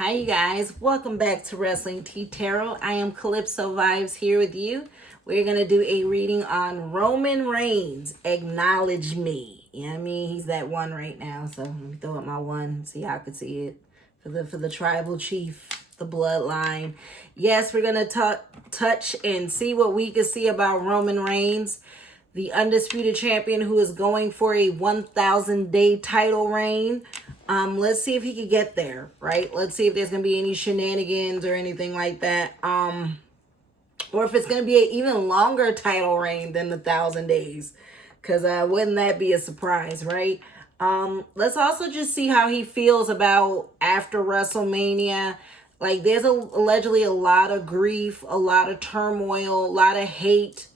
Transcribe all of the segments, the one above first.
Hi, you guys. Welcome back to Wrestling Tea Tarot. I am Calypso Vibes here with you. We're going to do a reading on Roman Reigns. Acknowledge me. You know what I mean? He's that one right now. So let me throw up my one so y'all can see it. For the tribal chief, the bloodline. Yes, we're going to touch and see what we can see about Roman Reigns, the undisputed champion who is going for a 1,000-day title reign. Let's see if he could get there, right? Let's see if there's gonna be any shenanigans or anything like that. Or if it's gonna be an even longer title reign than the 1,000 days, because wouldn't that be a surprise, right? Let's also just see how he feels about after WrestleMania. Like, there's allegedly a lot of grief, a lot of turmoil, a lot of hate,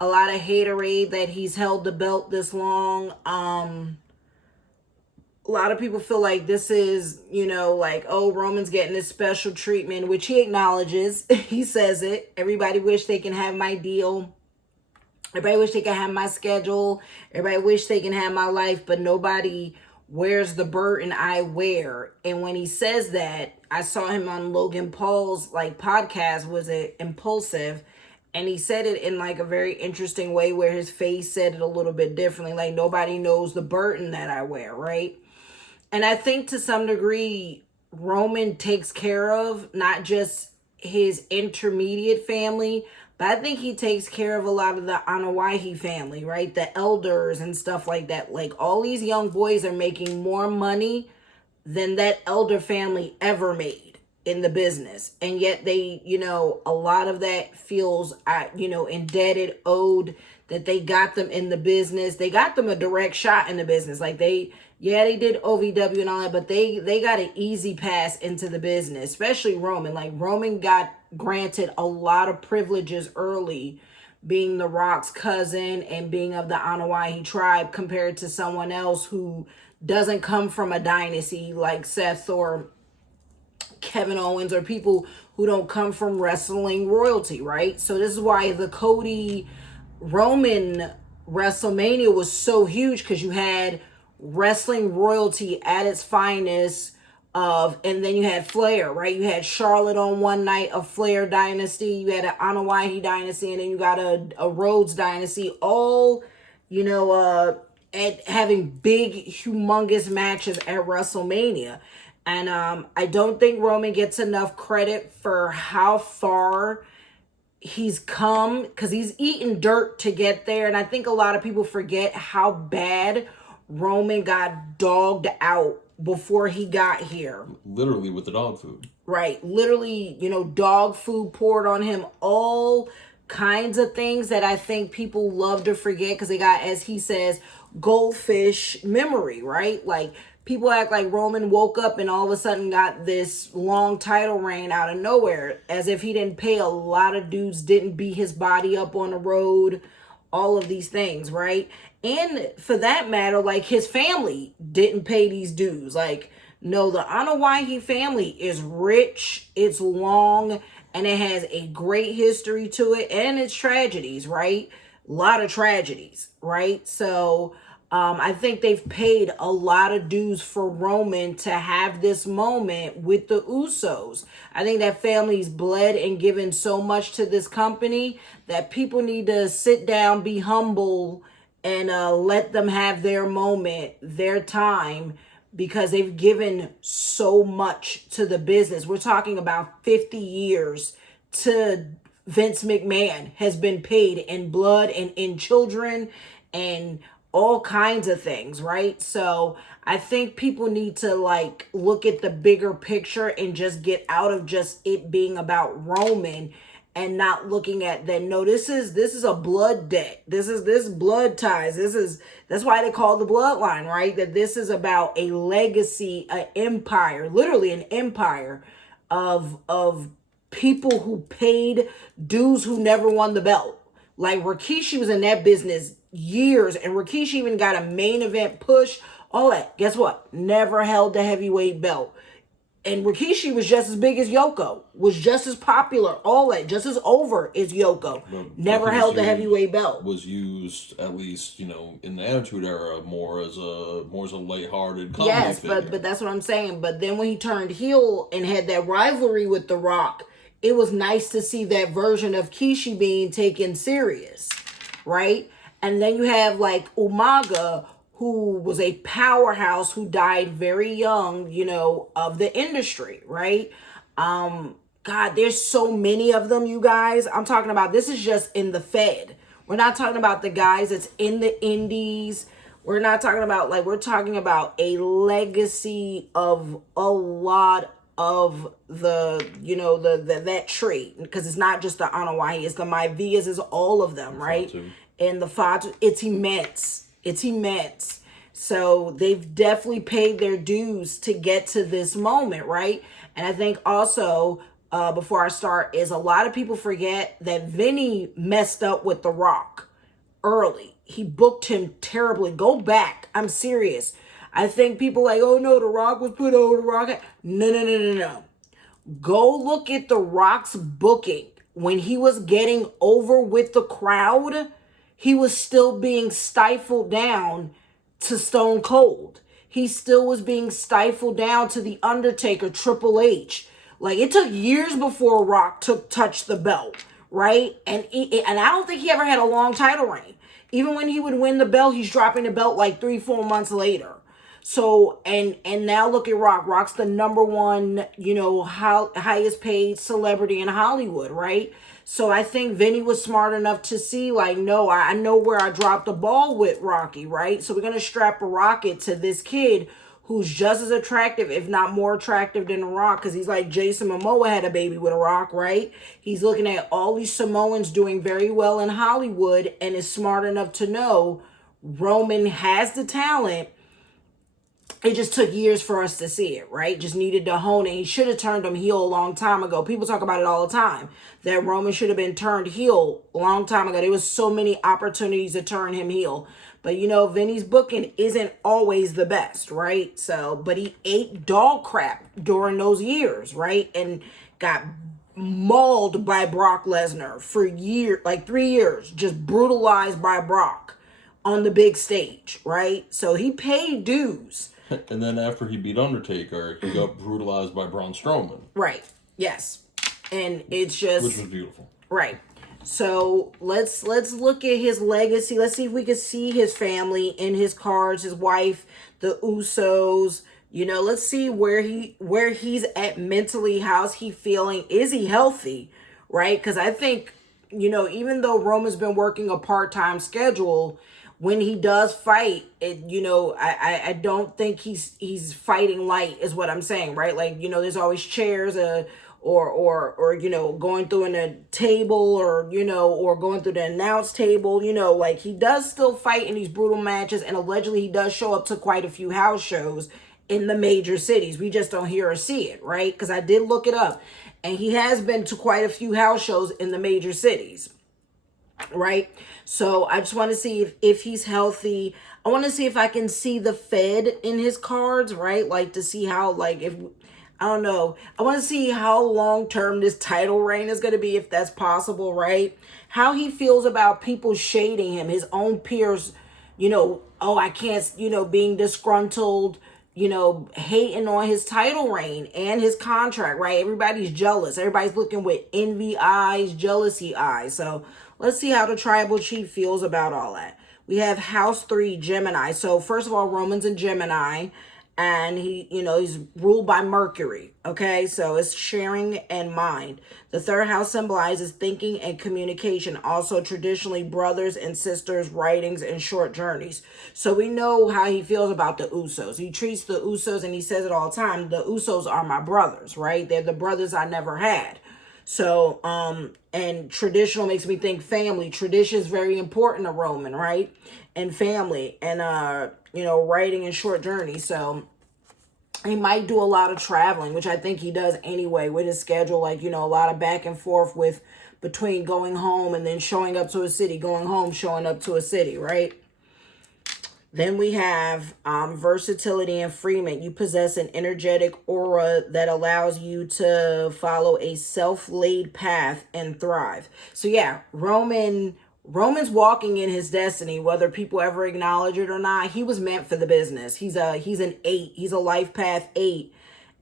a lot of haterade that he's held the belt this long. A lot of people feel like this is, like, oh, Roman's getting this special treatment, which he acknowledges. He says it. Everybody wish they can have my deal. Everybody wish they can have my schedule. Everybody wish they can have my life, but nobody wears the burden I wear. And when he says that, I saw him on Logan Paul's podcast, was it Impulsive? And he said it in a very interesting way where his face said it a little bit differently. Like, nobody knows the burden that I wear, right? And I think to some degree, Roman takes care of not just his intermediate family, but I think he takes care of a lot of the Anoa'i family, right? The elders and stuff like that. Like, all these young boys are making more money than that elder family ever made in the business. And yet they, a lot of that feels, indebted, owed, that they got them in the business. They got them a direct shot in the business. Like, they did OVW and all that, but they got an easy pass into the business, especially Roman. Like, Roman got granted a lot of privileges early, being The Rock's cousin and being of the Anoa'i tribe, compared to someone else who doesn't come from a dynasty like Seth or Kevin Owens, or people who don't come from wrestling royalty, right? So this is why the Cody Roman WrestleMania was so huge, because you had wrestling royalty at its finest, and then you had Flair, right? You had Charlotte on one night, of Flair dynasty, you had an Anoa'i dynasty, and then you got a Rhodes dynasty, all, at having big, humongous matches at WrestleMania. And I don't think Roman gets enough credit for how far he's come, because he's eaten dirt to get there. And I think a lot of people forget how bad Roman got dogged out before he got here. Literally with the dog food. Right. Literally, dog food poured on him. All kinds of things that I think people love to forget, because they got, as he says, goldfish memory, right? Like, people act like Roman woke up and all of a sudden got this long title reign out of nowhere, as if he didn't pay a lot of dudes, didn't beat his body up on the road, all of these things, right? And for that matter, like, his family didn't pay these dues. Like, no, the Anoa'i family is rich, it's long, and it has a great history to it, and it's tragedies, right? A lot of tragedies, right? So I think they've paid a lot of dues for Roman to have this moment with the Usos. I think that family's bled and given so much to this company that people need to sit down, be humble, and let them have their moment, their time, because they've given so much to the business. We're talking about 50 years to Vince McMahon has been paid in blood and in children and all kinds of things, right? So I think people need to look at the bigger picture and just get out of just it being about Roman, and not looking at that. No, this is a blood debt. This blood ties. That's why they call the bloodline, right? That this is about a legacy, an empire, literally an empire of people who paid dues who never won the belt. Like, Rikishi was in that business years, and Rikishi even got a main event push, all that. Guess what? Never held the heavyweight belt. And Rikishi was just as big as Yoko, was just as popular, all that, just as over as Yoko. Never held the heavyweight belt. Was used, at least, in the Attitude Era, more as a lighthearted comedy Yes, figure. but that's what I'm saying. But then when he turned heel and had that rivalry with The Rock, it was nice to see that version of Kishi being taken serious, right? And then you have like Umaga, who was a powerhouse who died very young, of the industry, right? God, there's so many of them, you guys. I'm talking about, this is just in the Fed. We're not talking about the guys that's in the indies. We're not talking about, we're talking about a legacy of a lot of that tree, because it's not just the Anawahi, it's the Maivias, it's all of them, right? And the Fatu, it's immense. It's immense. So they've definitely paid their dues to get to this moment, right? And I think also, before I start, is a lot of people forget that Vinny messed up with The Rock early. He booked him terribly. Go back. I'm serious. I think people like, oh no, The Rock was put over The Rock. No. Go look at The Rock's booking. When he was getting over with the crowd, he was still being stifled down to Stone Cold. He still was being stifled down to The Undertaker, Triple H. Like, it took years before Rock touched the belt, right? And I don't think he ever had a long title reign. Even when he would win the belt, he's dropping the belt like 3-4 months later. So, and now look at Rock. Rock's the number one, highest paid celebrity in Hollywood, right? So I think Vinny was smart enough to see, like, no, I know where I dropped the ball with Rocky, right? So we're going to strap a rocket to this kid who's just as attractive, if not more attractive than The Rock, because he's like Jason Momoa had a baby with a Rock, right? He's looking at all these Samoans doing very well in Hollywood and is smart enough to know Roman has the talent. It just took years for us to see it, right? Just needed to hone it. He should have turned him heel a long time ago. People talk about it all the time, that Roman should have been turned heel a long time ago. There was so many opportunities to turn him heel. But, Vinny's booking isn't always the best, right? So, but he ate dog crap during those years, right? And got mauled by Brock Lesnar for years, like 3 years, just brutalized by Brock on the big stage, right? So he paid dues. And then after he beat Undertaker, he got brutalized by Braun Strowman. Right. Yes. And it's just... which was beautiful. Right. So let's look at his legacy. Let's see if we can see his family in his cards, his wife, the Usos. Let's see where he's at mentally. How's he feeling? Is he healthy? Right? Because I think, even though Roman's been working a part-time schedule, when he does fight, I don't think he's fighting light, is what I'm saying, right? Like, there's always chairs, or going through in a table, or going through the announce table, like, he does still fight in these brutal matches, and allegedly he does show up to quite a few house shows in the major cities. We just don't hear or see it, right? Because I did look it up, and he has been to quite a few house shows in the major cities, right? So I just want to see if he's healthy. I want to see if I can see the Fed in his cards, right? Like, to see how, like, if, I don't know. I want to see how long-term this title reign is going to be, if that's possible, right? How he feels about people shading him, his own peers, oh, I can't, being disgruntled, hating on his title reign and his contract, right? Everybody's jealous. Everybody's looking with envy eyes, jealousy eyes. So let's see how the tribal chief feels about all that. We have House 3, Gemini. So first of all, Roman's in Gemini, and he's ruled by Mercury. Okay, so it's sharing and mind. The third house symbolizes thinking and communication. Also, traditionally, brothers and sisters, writings, and short journeys. So we know how he feels about the Usos. He treats the Usos, and he says it all the time, the Usos are my brothers, right? They're the brothers I never had. So, and traditional makes me think family. Tradition is very important to Roman, right? And family, and, writing and short journeys. So he might do a lot of traveling, which I think he does anyway with his schedule. Like, a lot of back and forth between going home and then showing up to a city, going home, showing up to a city, right? Then we have versatility and freedom. You possess an energetic aura that allows you to follow a self-laid path and thrive. So yeah, Roman's walking in his destiny, whether people ever acknowledge it or not. He was meant for the business. He's an 8. He's a life path 8.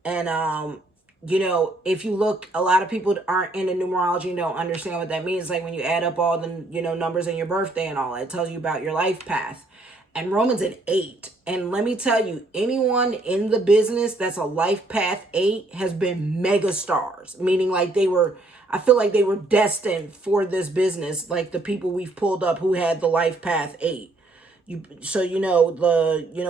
And if you look, a lot of people aren't into numerology and don't understand what that means. Like when you add up all the numbers in your birthday and all that, it tells you about your life path. And Roman's an 8. And let me tell you, anyone in the business that's a life path 8 has been mega stars. Meaning like I feel like they were destined for this business. Like the people we've pulled up who had the life path 8.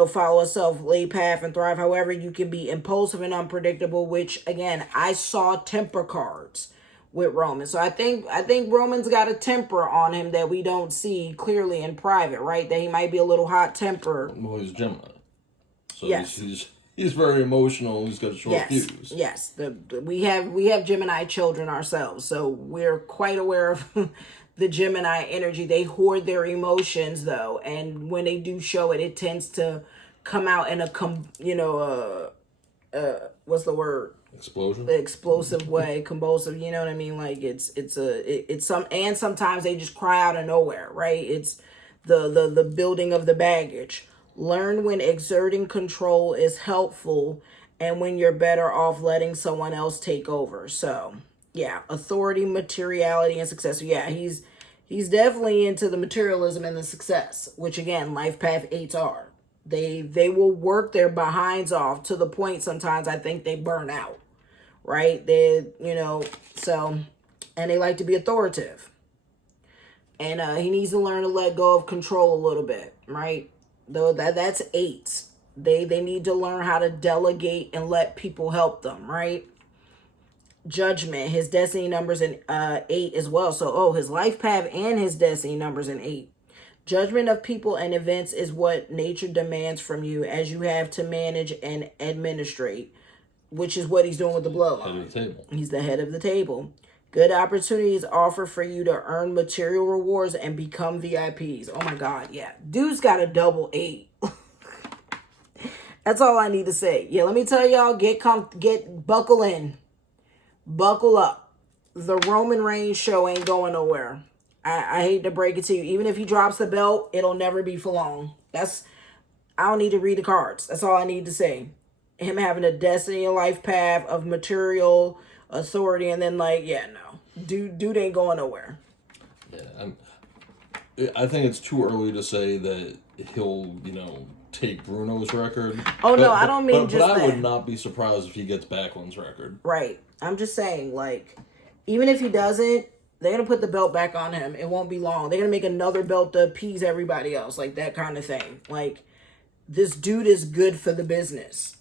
Follow a self-laid path and thrive. However, you can be impulsive and unpredictable, which again, I saw temper cards with Roman. So I think Roman's got a temper on him that we don't see clearly in private, right? That he might be a little hot tempered. Well, he's Gemini, so yes. he's very emotional. He's got a short fuse. Yes, we have Gemini children ourselves, so we're quite aware of the Gemini energy. They hoard their emotions though, and when they do show it, it tends to come out in what's the word? Explosion. The explosive way, convulsive. You know what I mean? Like it's sometimes they just cry out of nowhere, right? It's the building of the baggage. Learn when exerting control is helpful, and when you're better off letting someone else take over. So yeah, authority, materiality, and success. So yeah, he's definitely into the materialism and the success, which again, life path 8s are. They will work their behinds off to the point sometimes I think they burn out. Right? And they like to be authoritative. And he needs to learn to let go of control a little bit, right? Though that's 8s. They need to learn how to delegate and let people help them, right? Judgment, his destiny number's an 8 as well. So his life path and his destiny number's an 8. Judgment of people and events is what nature demands from you, as you have to manage and administrate, which is what he's doing with the bloodline. Head of the table. He's the head of the table. Good opportunities offer for you to earn material rewards and become VIPs. Oh my God, yeah. Dude's got a double 8. That's all I need to say. Yeah, let me tell y'all, buckle in. Buckle up. The Roman Reigns show ain't going nowhere. I hate to break it to you. Even if he drops the belt, it'll never be for long. I don't need to read the cards. That's all I need to say. Him having a destiny and life path of material authority, and then dude ain't going nowhere. Yeah, I think it's too early to say that he'll take Bruno's record. Oh no, I don't mean but I would not be surprised if he gets Backlund's record. Right. I'm just saying, even if he doesn't, they're gonna put the belt back on him. It won't be long. They're gonna make another belt to appease everybody else, like that kind of thing. This dude is good for the business.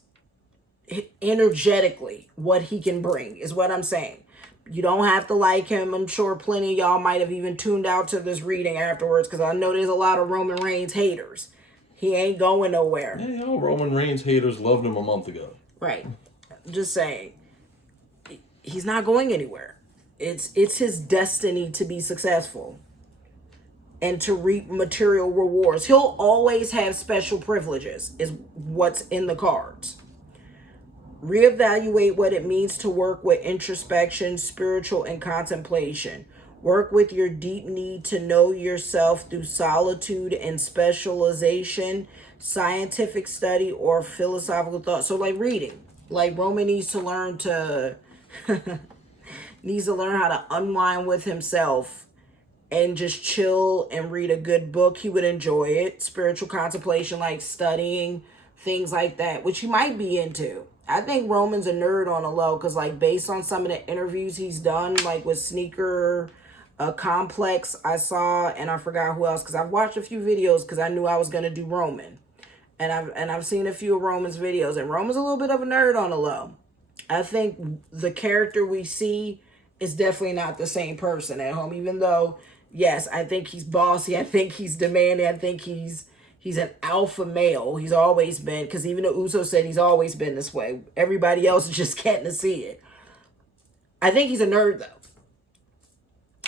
Energetically, what he can bring is what I'm saying. You don't have to like him. I'm sure plenty of y'all might have even tuned out to this reading afterwards, because I know there's a lot of Roman Reigns haters. He ain't going nowhere. Yeah, Roman Reigns haters loved him a month ago. Right. Just saying. He's not going anywhere. It's his destiny to be successful and to reap material rewards. He'll always have special privileges, is what's in the cards. Reevaluate what it means to work with introspection, spiritual, and contemplation. Work with your deep need to know yourself through solitude and specialization, scientific study, or philosophical thought. So reading. Roman needs to learn how to unwind with himself and just chill and read a good book. He would enjoy it. Spiritual contemplation, like studying, things like that, which he might be into. I think Roman's a nerd on a low, because based on some of the interviews he's done, with Sneaker Complex, I saw, and I forgot who else, because I've watched a few videos because I knew I was going to do Roman. And I've seen a few of Roman's videos, and Roman's a little bit of a nerd on the low. I think the character we see is definitely not the same person at home, even though, yes, I think he's bossy. I think he's demanding. I think he's an alpha male. He's always been, because even the Uso said he's always been this way. Everybody else is just getting to see it. I think he's a nerd, though.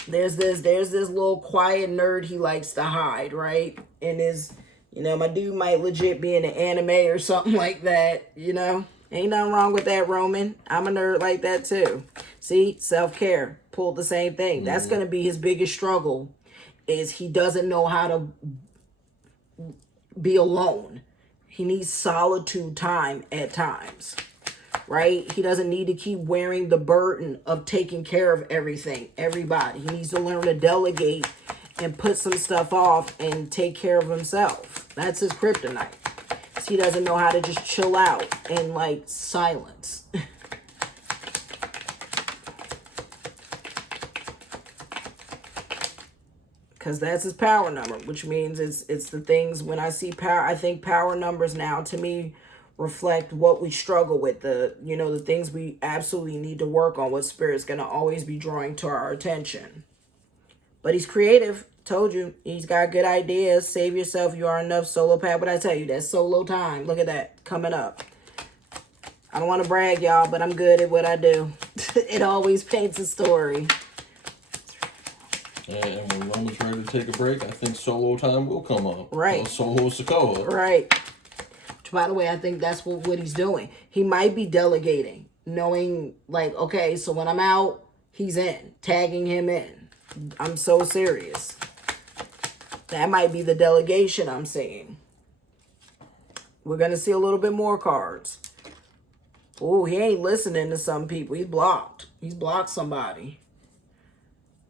There's this little quiet nerd he likes to hide, right? In his You know, my dude might legit be in an anime or something like that, you know. Ain't nothing wrong with that, Roman. I'm a nerd like that too. See, self-care, pulled the same thing. That's going to be his biggest struggle, is he doesn't know how to be alone. He needs solitude time at times, right? He doesn't need to keep wearing the burden of taking care of everything, everybody. He needs to learn to delegate and put some stuff off and take care of himself. That's his kryptonite. He doesn't know how to just chill out in like silence. Because that's his power number, which means it's the things. When I see power, I think power numbers now to me reflect what we struggle with, the things we absolutely need to work on, what spirit's going to always be drawing to our attention. But he's creative. Told you, he's got good ideas. Save yourself, you are enough. Solo pad. But I tell you, that's solo time. Look at that coming up. I don't want to brag, y'all, but I'm good at what I do. It always paints a story. And when Roman's ready to take a break, I think solo time will come up. Right. Solo Sokoa. Right. Which, by the way, I think that's what he's doing. He might be delegating, knowing, like, okay, so when I'm out, he's in. Tagging him in. I'm so serious. That might be the delegation I'm seeing. We're going to see a little bit more cards. Oh, he ain't listening to some people. He's blocked. He's blocked somebody.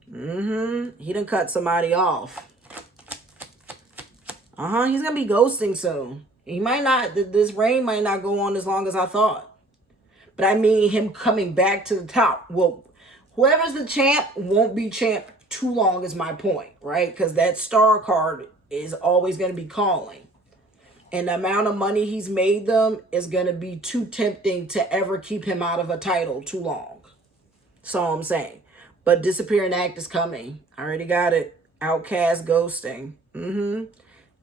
He done cut somebody off. He's going to be ghosting soon. He might not, this reign might not go on as long as I thought. But I mean him coming back to the top. Well, whoever's the champ won't be champ too long is my point, right? Because that star card is always going to be calling. And the amount of money he's made them is going to be too tempting to ever keep him out of a title too long. That's all I'm saying. But Disappearing Act is coming. I already got it. Outcast ghosting.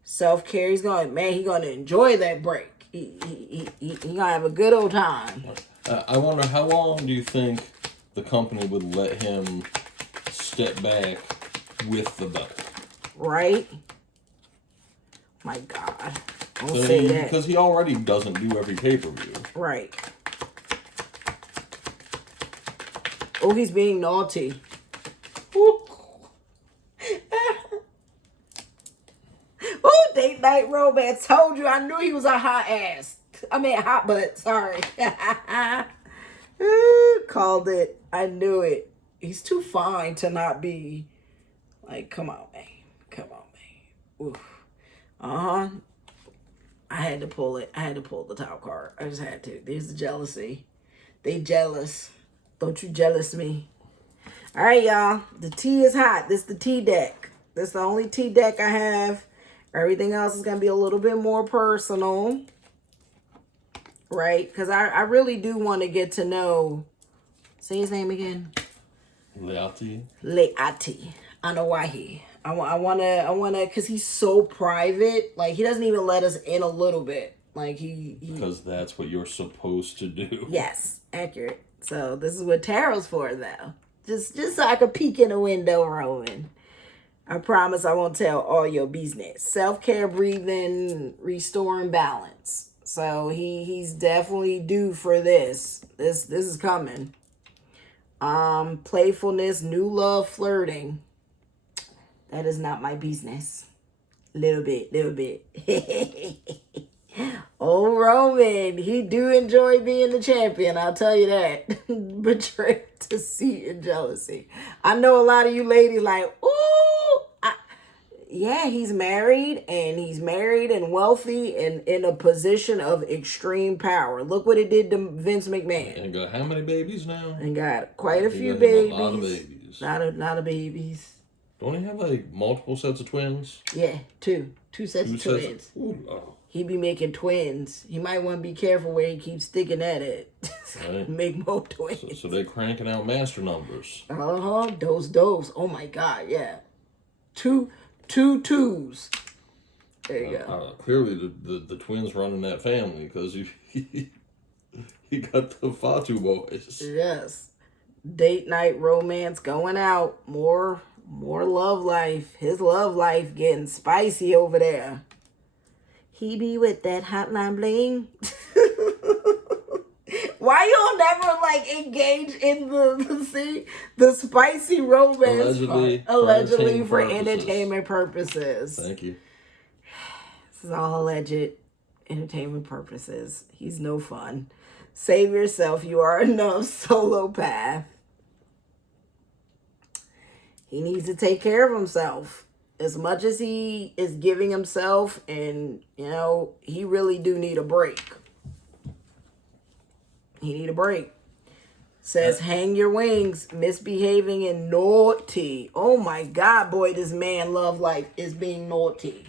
Self-care. He's going to enjoy that break. He going to have a good old time. I wonder, how long do you think the company would let him step back with the belt? Right? My God. Don't say that. Because he already doesn't do every pay-per-view. Right. Oh, he's being naughty. Oh, date night romance. Told you, I knew he was a hot ass. I mean, hot butt. Sorry. Called it. I knew it. He's too fine to not be like, come on, man. Come on, man. Oof. I had to pull it. I had to pull the top card. I just had to. There's the jealousy. They jealous. Don't you jealous me. All right, y'all. The tea is hot. This is the tea deck. This is the only tea deck I have. Everything else is going to be a little bit more personal. Right? Because I really do want to get to know. Say his name again. Leati. Anawahi. I want to, because he's so private. Like, he doesn't even let us in a little bit. Like, Because that's what you're supposed to do. Yes, accurate. So, this is what tarot's for, though. Just so I could peek in the window, Roman. I promise I won't tell all your business. Self-care, breathing, restoring balance. So, he's definitely due for this. This is coming. Playfulness, new love, flirting. That is not my business. Little bit. Oh, Roman, he do enjoy being the champion. I'll tell you that. Betrayed, deceit, and jealousy. I know a lot of you ladies like, ooh, yeah, he's married and wealthy and in a position of extreme power. Look what it did to Vince McMahon. And got how many babies now? And got quite a few babies. A lot of babies. Not a babies. Don't he have like multiple sets of twins? Yeah, two sets of twins. Ooh, oh. He be making twins. He might want to be careful where he keeps sticking at it. Right. Make more twins. So they're cranking out master numbers. Dose. Oh my God, yeah. Two twos. There you go. Clearly the twins running that family, because he got the Fatu boys. Yes. Date night romance going out. More love life. His love life getting spicy over there. He be with that hotline bling. Why y'all never like engage in the spicy romance part? Allegedly for entertainment purposes. Thank you. This is all alleged entertainment purposes. He's no fun. Save yourself. You are enough. Solo path. He needs to take care of himself. As much as he is giving himself, and, you know, he really do need a break. He need a break. Says, hang your wings, misbehaving and naughty. Oh my God, boy, this man love life is being naughty.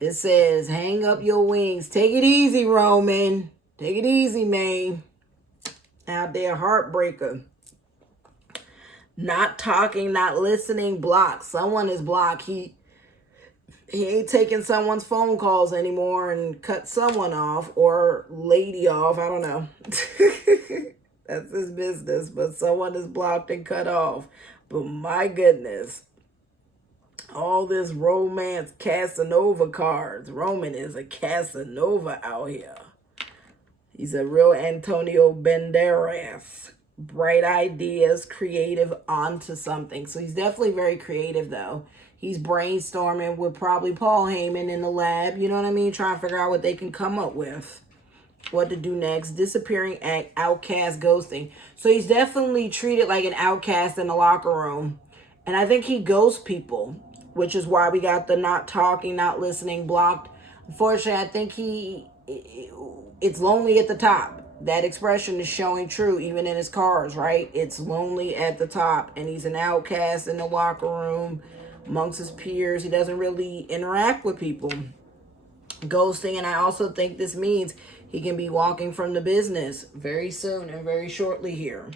It says, hang up your wings. Take it easy, Roman. Take it easy, man. Out there, heartbreaker. Not talking, not listening, blocked. Someone is blocked. He ain't taking someone's phone calls anymore and cut someone off or lady off. I don't know. That's his business. But someone is blocked and cut off. But my goodness. All this romance Casanova cards. Roman is a Casanova out here. He's a real Antonio Banderas. Bright ideas, creative, onto something. So he's definitely very creative, though. He's brainstorming with probably Paul Heyman in the lab. You know what I mean? Trying to figure out what they can come up with. What to do next. Disappearing act, outcast, ghosting. So he's definitely treated like an outcast in the locker room. And I think he ghosts people, which is why we got the not talking, not listening, blocked. Unfortunately, I think it's lonely at the top. That expression is showing true even in his cards, right? It's lonely at the top, and he's an outcast in the locker room amongst his peers. He doesn't really interact with people. Ghosting, and I also think this means he can be walking from the business very soon and very shortly here.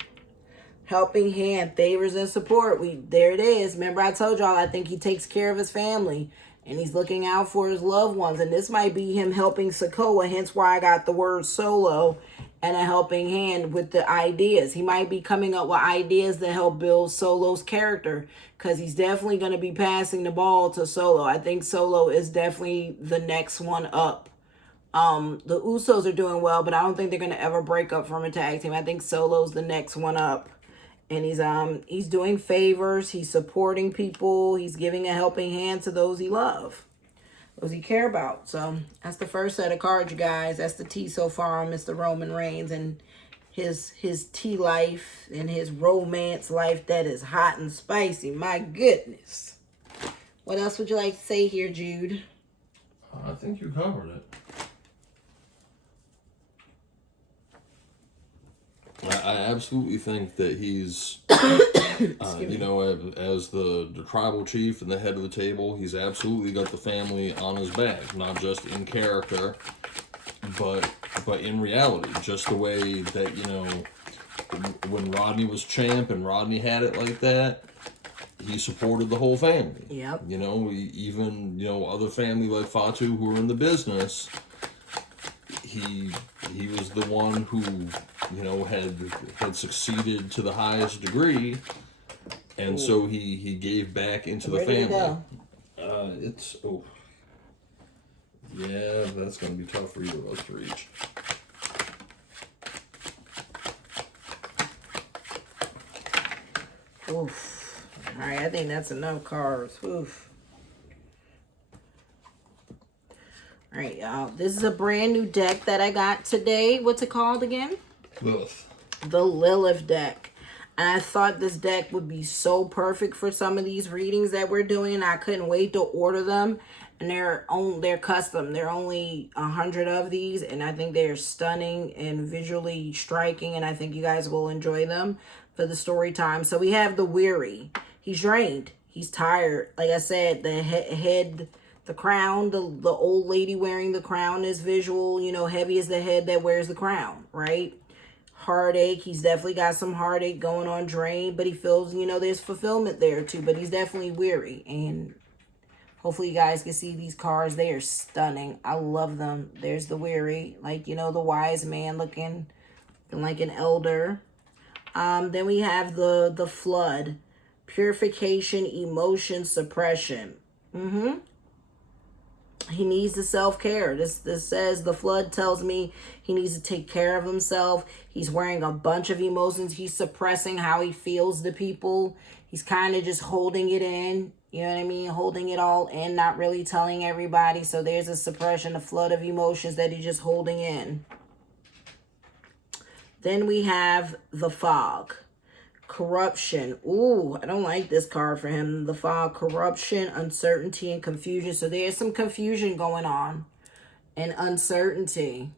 Helping hand, favors, and support. There it is. Remember I told y'all I think he takes care of his family. And he's looking out for his loved ones. And this might be him helping Sokoa. Hence why I got the word solo and a helping hand with the ideas. He might be coming up with ideas that help build Solo's character. Because he's definitely going to be passing the ball to Solo. I think Solo is definitely the next one up. The Usos are doing well. But I don't think they're going to ever break up from a tag team. I think Solo's the next one up. And he's doing favors, he's supporting people, he's giving a helping hand to those he loves, those he care about. So that's the first set of cards, you guys. That's the tea so far on Mr. Roman Reigns and his tea life and his romance life that is hot and spicy. My goodness. What else would you like to say here, Jude? I think you covered it. I absolutely think that he's, you know, as the tribal chief and the head of the table, he's absolutely got the family on his back, not just in character, but in reality. Just the way that, you know, when Rodney was champ and Rodney had it like that, he supported the whole family. Yep. You know, even, you know, other family like Fatu who were in the business, he was the one who, you know, had succeeded to the highest degree, and so he gave back into the family. Yeah, that's gonna be tough for either of us to reach. Oof. All right, I think that's enough cards. Oof. All right, y'all. This is a brand new deck that I got today. What's it called again? Lilith. The Lilith deck. And I thought this deck would be so perfect for some of these readings that we're doing. I couldn't wait to order them. And they're custom. There are only 100 of these. And I think they're stunning and visually striking. And I think you guys will enjoy them for the story time. So we have the weary. He's drained. He's tired. Like I said, the head... The crown, the old lady wearing the crown is visual. You know, heavy is the head that wears the crown, right? Heartache. He's definitely got some heartache going on, drain. But he feels, you know, there's fulfillment there too. But he's definitely weary. And hopefully you guys can see these cards. They are stunning. I love them. There's the weary. Like, you know, the wise man looking like an elder. Then we have the flood. Purification, emotion, suppression. He needs the self-care. This says the flood tells me he needs to take care of himself. He's wearing a bunch of emotions. He's suppressing how he feels to people. He's kind of just holding it in. You know what I mean? Holding it all in, not really telling everybody. So there's a suppression, a flood of emotions that he's just holding in. Then we have the fog. Corruption. Ooh, I don't like this card for him. The fog, corruption, uncertainty, and confusion. So there's some confusion going on and uncertainty.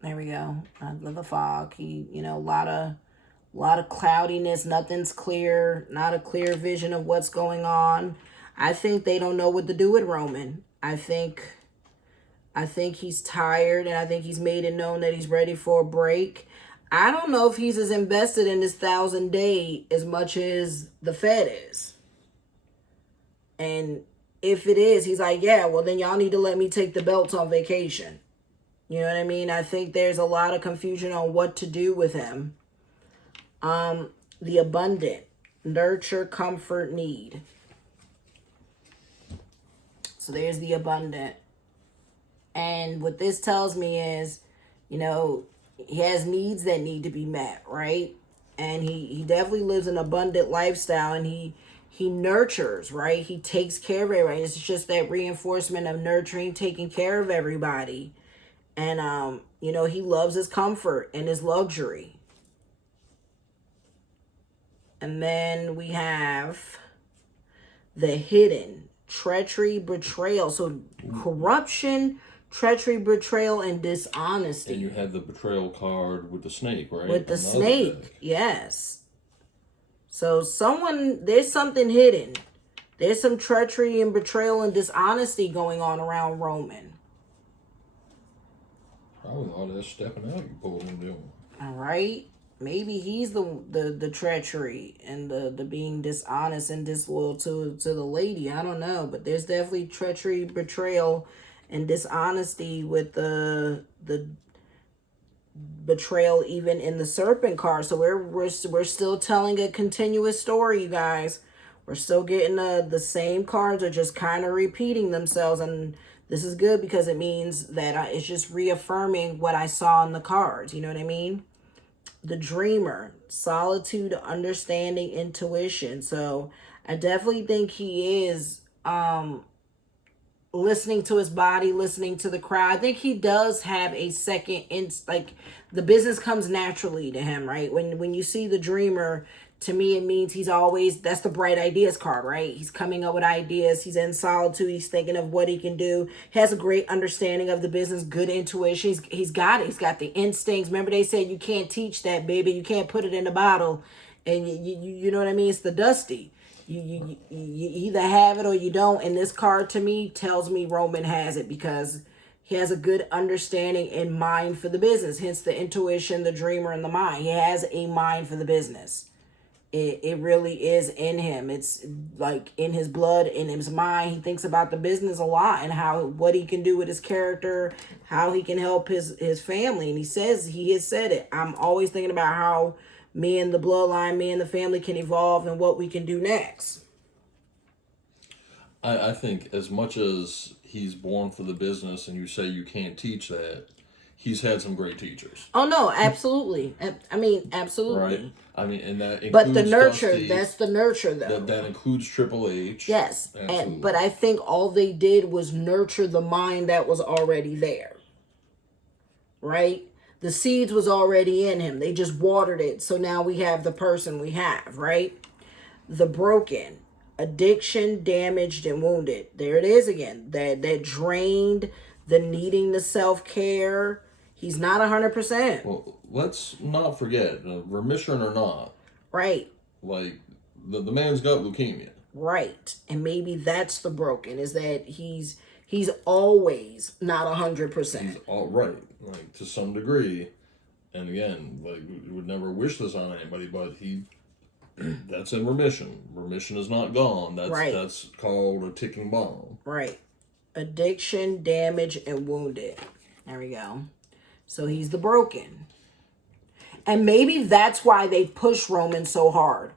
There we go. The fog. He, a lot of cloudiness. Nothing's clear. Not a clear vision of what's going on. I think they don't know what to do with Roman. I think he's tired, and I think he's made it known that he's ready for a break. I don't know if he's as invested in this 1,000-day as much as the Fed is. And if it is, he's like, yeah, well, then y'all need to let me take the belts on vacation. You know what I mean? I think there's a lot of confusion on what to do with him. The abundant, nurture, comfort, need. So there's the abundant. And what this tells me is, he has needs that need to be met, right? And he definitely lives an abundant lifestyle, and he nurtures, right? He takes care of everybody. It's just that reinforcement of nurturing, taking care of everybody. And, he loves his comfort and his luxury. And then we have the hidden, treachery, betrayal. So corruption, treachery, betrayal, and dishonesty. And you have the betrayal card with the snake, right? With the snake, yes. So there's something hidden. There's some treachery and betrayal and dishonesty going on around Roman. Probably all that stepping out you pulled him doing. All right. Maybe he's the treachery and the being dishonest and disloyal to the lady. I don't know. But there's definitely treachery, betrayal, and dishonesty with the betrayal even in the serpent card. So we're still telling a continuous story, you guys. We're still getting the same cards are just kind of repeating themselves, and this is good because it means that it's just reaffirming what I saw in the cards. You know what I mean? The dreamer, solitude, understanding, intuition. So I definitely think he is listening to his body, listening to the crowd. I think he does have a second, the business comes naturally to him, right? When you see the dreamer, to me, it means that's the bright ideas card, right? He's coming up with ideas. He's in solitude. He's thinking of what he can do. He has a great understanding of the business, good intuition. He's got it. He's got the instincts. Remember they said you can't teach that, baby. You can't put it in a bottle. And you know what I mean? It's the dusty. You either have it or you don't. And this card to me tells me Roman has it because he has a good understanding and mind for the business. Hence the intuition, the dreamer, and the mind. He has a mind for the business. It really is in him. It's like in his blood, in his mind. He thinks about the business a lot and what he can do with his character, how he can help his family. And he has said it. I'm always thinking about how me and the bloodline, me and the family can evolve and what we can do next. I think as much as he's born for the business and you say you can't teach that, he's had some great teachers. Oh, no, absolutely. I mean, absolutely. Right? I mean, and that includes but the nurture, Dusty, that's the nurture, though. That includes Triple H. Yes, but I think all they did was nurture the mind that was already there. Right? The seeds was already in him. They just watered it. So now we have the person we have, right? The broken, addiction, damaged, and wounded. There it is again. That drained, the needing the self-care. He's not 100%. Well, let's not forget, remission or not. Right. Like, the man's got leukemia. Right. And maybe that's the broken, is that he's always not 100%. He's all right, like, to some degree. And again, like, we would never wish this on anybody, but that's in remission. Remission is not gone. That's called a ticking bomb. Right. Addiction, damage, and wounded. There we go. So he's the broken. And maybe that's why they push Roman so hard.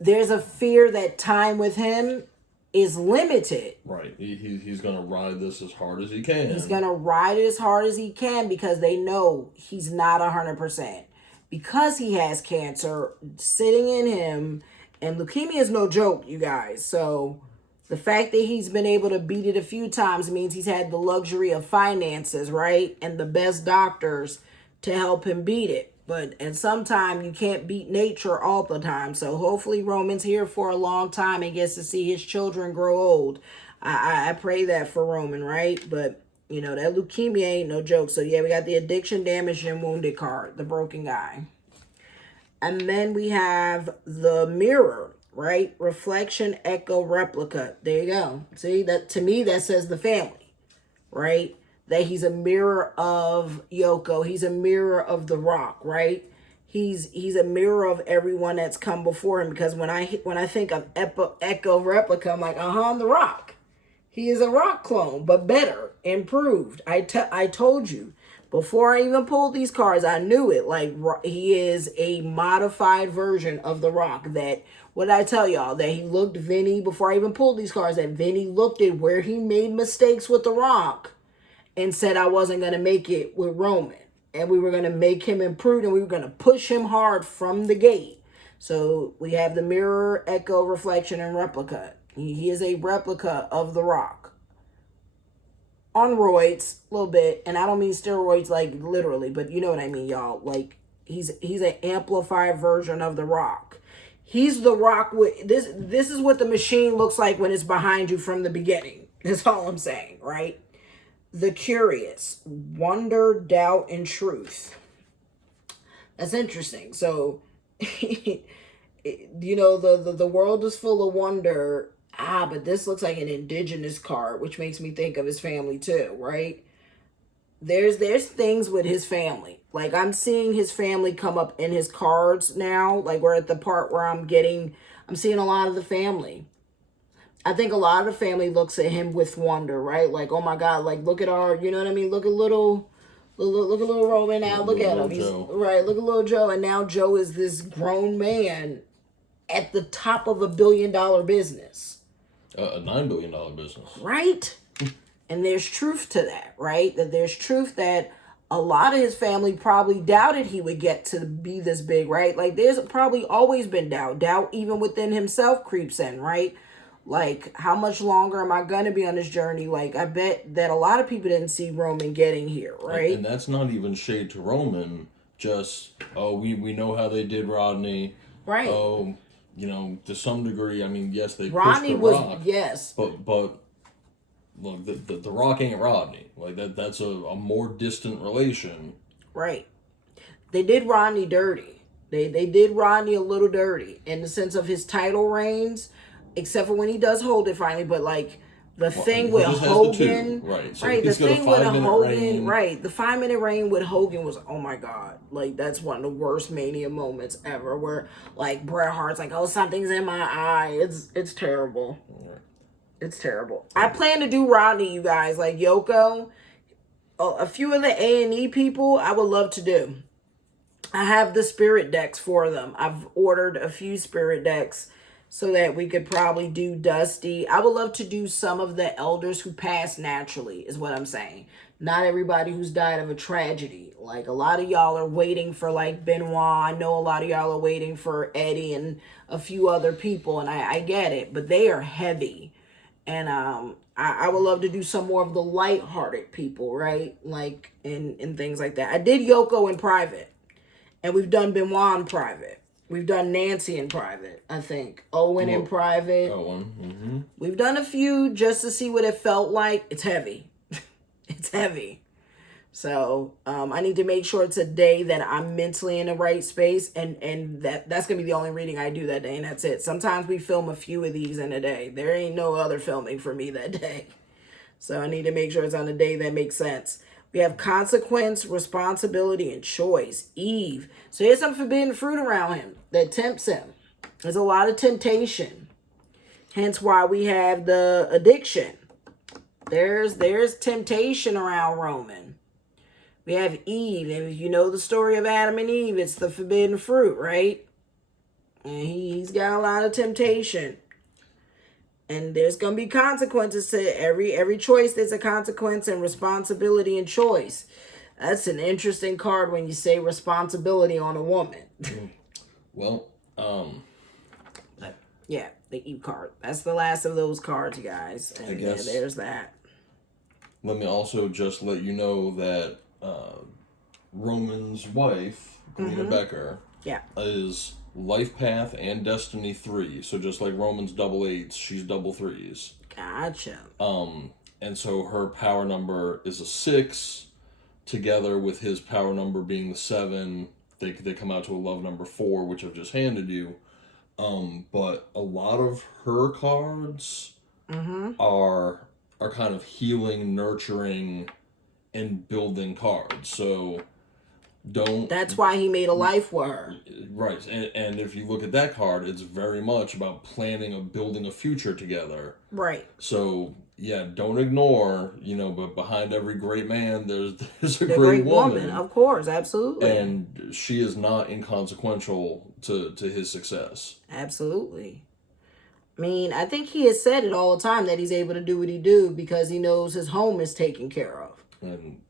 there's a fear that time with him is limited. Right. He's going to ride this as hard as he can. He's going to ride it as hard as he can because they know he's not 100%. Because he has cancer sitting in him, and leukemia is no joke, you guys. So the fact that he's been able to beat it a few times means he's had the luxury of finances, right? And the best doctors to help him beat it. But at some time, you can't beat nature all the time. So hopefully Roman's here for a long time and gets to see his children grow old. I pray that for Roman, right? But, you know, that leukemia ain't no joke. So, yeah, we got the addiction, damaged, and wounded card, the broken guy. And then we have the mirror, right? Reflection, echo, replica. There you go. See, that to me, that says the family, right? That he's a mirror of Yoko. He's a mirror of The Rock, right? He's a mirror of everyone that's come before him. Because when I think of echo, replica, I'm like, The Rock. He is a Rock clone, but better, improved. I told you. Before I even pulled these cards, I knew it. Like, he is a modified version of The Rock. That, what did I tell y'all? That he looked Vinny, before I even pulled these cards, that Vinny looked at where he made mistakes with The Rock and said I wasn't going to make it with Roman. And we were going to make him improve, and we were going to push him hard from the gate. So we have the mirror, echo, reflection, and replica. He is a replica of The Rock. On roids, a little bit. And I don't mean steroids like literally, but you know what I mean, y'all. Like, he's an amplified version of The Rock. He's The Rock with this. This is what the machine looks like when it's behind you from the beginning. That's all I'm saying, right? The curious, wonder, doubt, and truth. That's interesting. So, you know, the world is full of wonder. But this looks like an indigenous card, which makes me think of his family too, right? There's things with his family. Like, I'm seeing his family come up in his cards now. Like, we're at the part where I'm seeing a lot of the family. I think a lot of the family looks at him with wonder, right? Like, oh my God, like, look at our, you know what I mean? Look at little Roman now. Look at him. Right, look at little Joe. And now Joe is this grown man at the top of $1 billion business. A $9 billion business. Right? And there's truth to that, right? That there's truth that a lot of his family probably doubted he would get to be this big, right? Like, there's probably always been doubt. Doubt even within himself creeps in, right? Like, how much longer am I going to be on this journey? Like, I bet that a lot of people didn't see Roman getting here, right? And that's not even shade to Roman. Just, we know how they did Rodney. Right. Oh, you know, to some degree, I mean, yes, they Rodney pushed the Rock. Yes. But look, the Rock ain't Rodney. Like, that's a more distant relation. Right. They did Rodney dirty. They did Rodney a little dirty in the sense of his title reigns, except for when he does hold it finally. But, like, the thing with Hogan, right? So right. The thing with Hogan, reign. right? The 5-minute reign with Hogan was, oh my God, like, that's one of the worst Mania moments ever. Where, like, Bret Hart's like, oh, something's in my eye. It's terrible. Right. It's terrible. I plan to do Rodney, you guys, like Yoko. A few of the A&E people, I would love to do. I have the spirit decks for them. I've ordered a few spirit decks so that we could probably do Dusty. I would love to do some of the elders who passed naturally, is what I'm saying. Not everybody who's died of a tragedy. Like, a lot of y'all are waiting for, like, Benoit. I know a lot of y'all are waiting for Eddie and a few other people, and I get it. But they are heavy. And I would love to do some more of the lighthearted people, right? Like, and things like that. I did Yoko in private. And we've done Benoit in private. We've done Nancy in private, I think. Owen in private. Owen. Mm-hmm. We've done a few just to see what it felt like. It's heavy. It's heavy. So I need to make sure today that I'm mentally in the right space. And that's going to be the only reading I do that day. And that's it. Sometimes we film a few of these in a day. There ain't no other filming for me that day. So I need to make sure it's on a day that makes sense. We have consequence, responsibility, and choice. Eve. So there's some forbidden fruit around him that tempts him. There's a lot of temptation. Hence why we have the addiction. There's temptation around Roman. We have Eve. And if you know the story of Adam and Eve, it's the forbidden fruit, right? And he's got a lot of temptation. And there's going to be consequences to every choice. There's a consequence and responsibility and choice. That's an interesting card when you say responsibility on a woman. Well, yeah, the Eve card. That's the last of those cards, you guys. And I guess there's that. Let me also just let you know that Roman's wife, Galina Becker, is Life Path and Destiny 3. So just like Roman's double eights, she's double threes. Gotcha. And so her power number is a 6, together with his power number being the 7. They come out to a love number 4, which I've just handed you. But a lot of her cards are kind of healing, nurturing, and building cards. So that's why he made a life with her. Right. And if you look at that card, it's very much about building a future together. Right. So yeah, don't ignore, but behind every great man, there's a great woman. Of course, absolutely. And she is not inconsequential to his success. Absolutely. I mean, I think he has said it all the time that he's able to do what he do because he knows his home is taken care of. And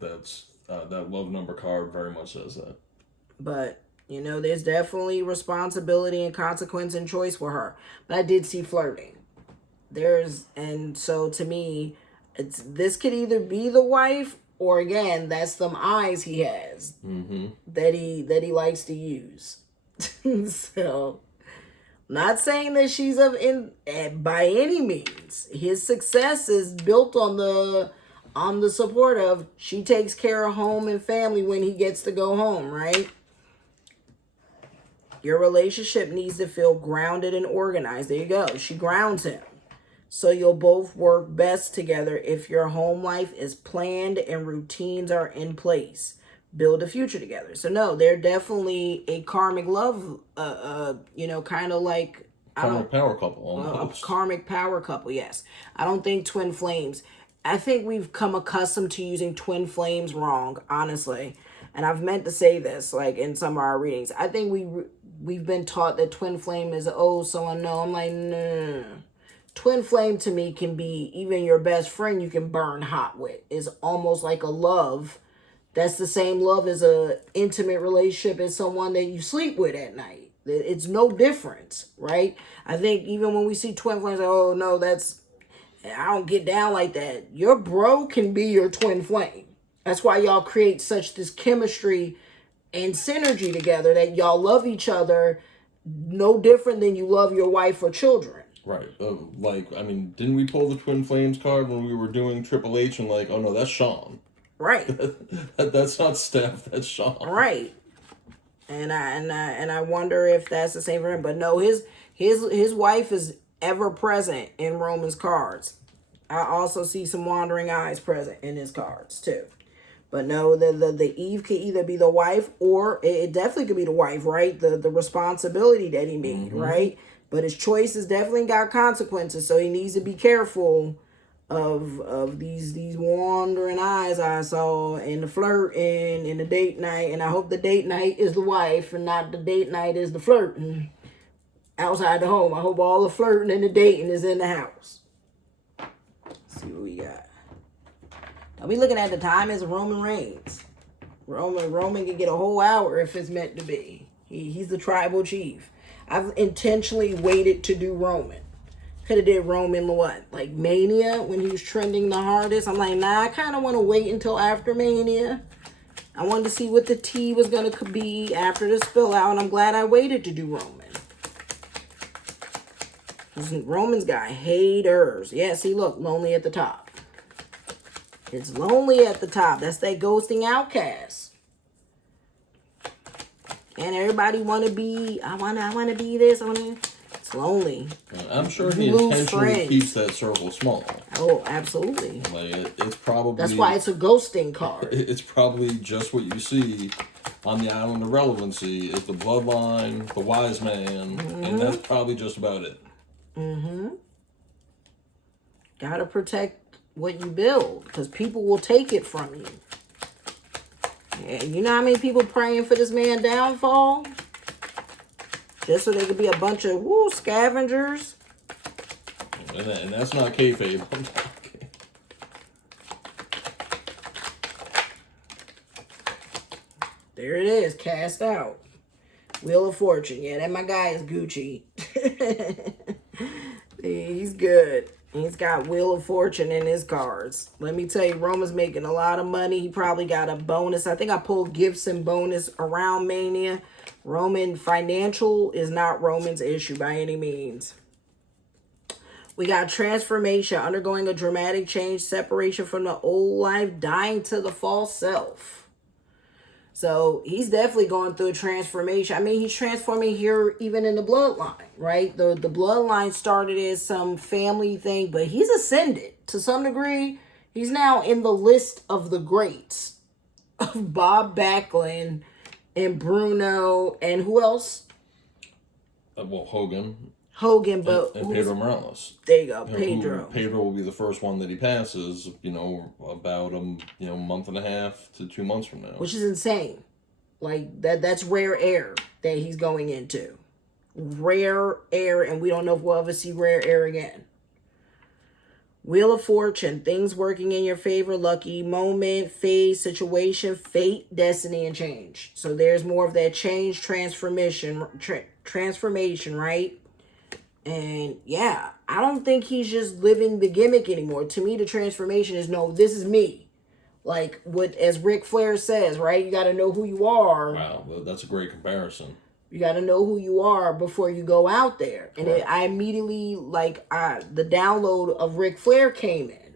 that's that love number card very much says that. But there's definitely responsibility and consequence and choice for her. But I did see flirting. And so to me, this could either be the wife or again, that's some eyes he has that he likes to use. So, not saying that she's by any means. His success is built on the support of she takes care of home and family when he gets to go home, right? Your relationship needs to feel grounded and organized. There you go. She grounds him. So you'll both work best together if your home life is planned and routines are in place. Build a future together. So no, they're definitely a karmic love, kind of like... Karmic power couple, almost. A karmic power couple, yes. I don't think twin flames. I think we've come accustomed to using twin flames wrong, honestly. And I've meant to say this, like, in some of our readings. I think we've been taught that twin flame is, so unknown. I'm like, no. Twin flame to me can be even your best friend you can burn hot with. It's almost like a love. That's the same love as a intimate relationship as someone that you sleep with at night. It's no difference, right? I think even when we see twin flames, like, no, I don't get down like that. Your bro can be your twin flame. That's why y'all create this chemistry and synergy together that y'all love each other no different than you love your wife or children. Right. Didn't we pull the twin flames card when we were doing Triple H and oh no, that's Sean. Right. That's not Steph, that's Sean. Right. And I wonder if that's the same for him. But no, his wife is ever present in Roman's cards. I also see some wandering eyes present in his cards too. But no, the Eve could either be the wife or it definitely could be the wife, right? The responsibility that he made, right? But his choices definitely got consequences, so he needs to be careful of these wandering eyes I saw in the flirting, in the date night, and I hope the date night is the wife and not the date night is the flirting outside the home. I hope all the flirting and the dating is in the house. Let's see what we got. Now we looking at the time as Roman Reigns. Roman can get a whole hour if it's meant to be. He's the tribal chief. I've intentionally waited to do Roman. Could have did Roman like Mania when he was trending the hardest. I'm like, nah, I kind of want to wait until after Mania. I wanted to see what the tea was going to be after the spill out, and I'm glad I waited to do Roman. Roman's got haters. Yeah, see, look, lonely at the top. It's lonely at the top. That's that ghosting outcast. And everybody want to be, I want to be this. It's lonely. I'm sure he intentionally keeps that circle small. Oh, absolutely. It's probably... That's why it's a ghosting card. It's probably just what you see on the Island of Relevancy is the bloodline, the wise man, and that's probably just about it. Gotta protect what you build because people will take it from you. Yeah, you know how many people praying for this man's downfall? Just so they could be a bunch of scavengers. And that's not kayfabe. There it is, cast out. Wheel of Fortune. Yeah, that my guy is Gucci. He's good. He's got Wheel of Fortune in his cards. Let me tell you, Roman's making a lot of money. He probably got a bonus. I think I pulled gifts and bonus around Mania. Roman financial is not Roman's issue by any means. We got transformation, undergoing a dramatic change, separation from the old life, dying to the false self. So he's definitely going through a transformation. I mean, he's transforming here even in the bloodline, right? The bloodline started as some family thing, but he's ascended to some degree. He's now in the list of the greats of Bob Backlund and Bruno and who else? Hogan, but and Pedro Morales. There you go, Pedro. Pedro will be the first one that he passes, about month and a half to 2 months from now. Which is insane. Like, that's rare air that he's going into. Rare air, and we don't know if we'll ever see rare air again. Wheel of Fortune, things working in your favor, lucky moment, phase, situation, fate, destiny, and change. So there's more of that change, transformation, right? And yeah, I don't think he's just living the gimmick anymore. To me, the transformation is, no, this is me. Like as Ric Flair says, right? You got to know who you are. Wow, that's a great comparison. You got to know who you are before you go out there. And I immediately, the download of Ric Flair came in.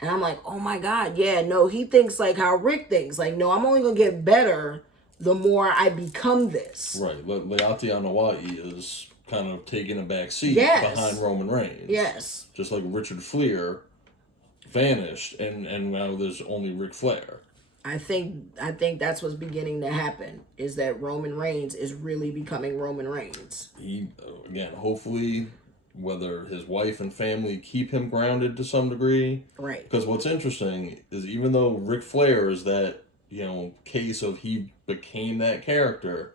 And I'm like, oh my God, yeah, no, he thinks like how Rick thinks. Like, no, I'm only going to get better the more I become this. Right. Leati Anoa'i is kind of taking a back seat behind Roman Reigns. Yes. Just like Richard Flair vanished and now there's only Ric Flair. I think that's what's beginning to happen, is that Roman Reigns is really becoming Roman Reigns. He, again, hopefully, whether his wife and family keep him grounded to some degree. Right. Because what's interesting is even though Ric Flair is that, case of he became that character,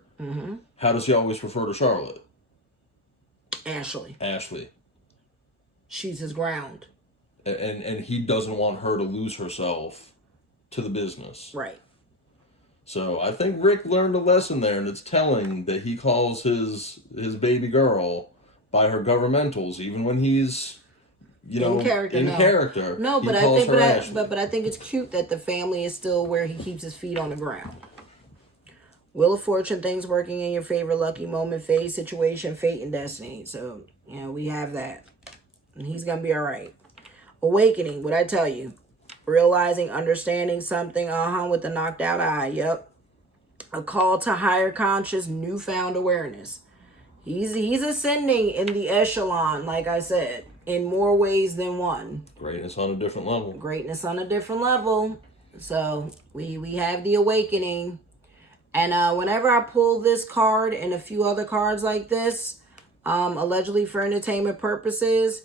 how does he always refer to Charlotte? Ashley. She's his ground. And he doesn't want her to lose herself to the business. Right. So I think Rick learned a lesson there, and it's telling that he calls his baby girl by her governmentals, even when he's in character. No, but I think it's cute that the family is still where he keeps his feet on the ground. Wheel of Fortune, things working in your favor, lucky moment, phase, situation, fate, and destiny. So, we have that. And he's going to be all right. Awakening, what I tell you. Realizing, understanding something, with the knocked out eye, yep. A call to higher conscious, newfound awareness. He's ascending in the echelon, like I said, in more ways than one. Greatness on a different level. So, we have the awakening. And whenever I pull this card and a few other cards like this, allegedly for entertainment purposes,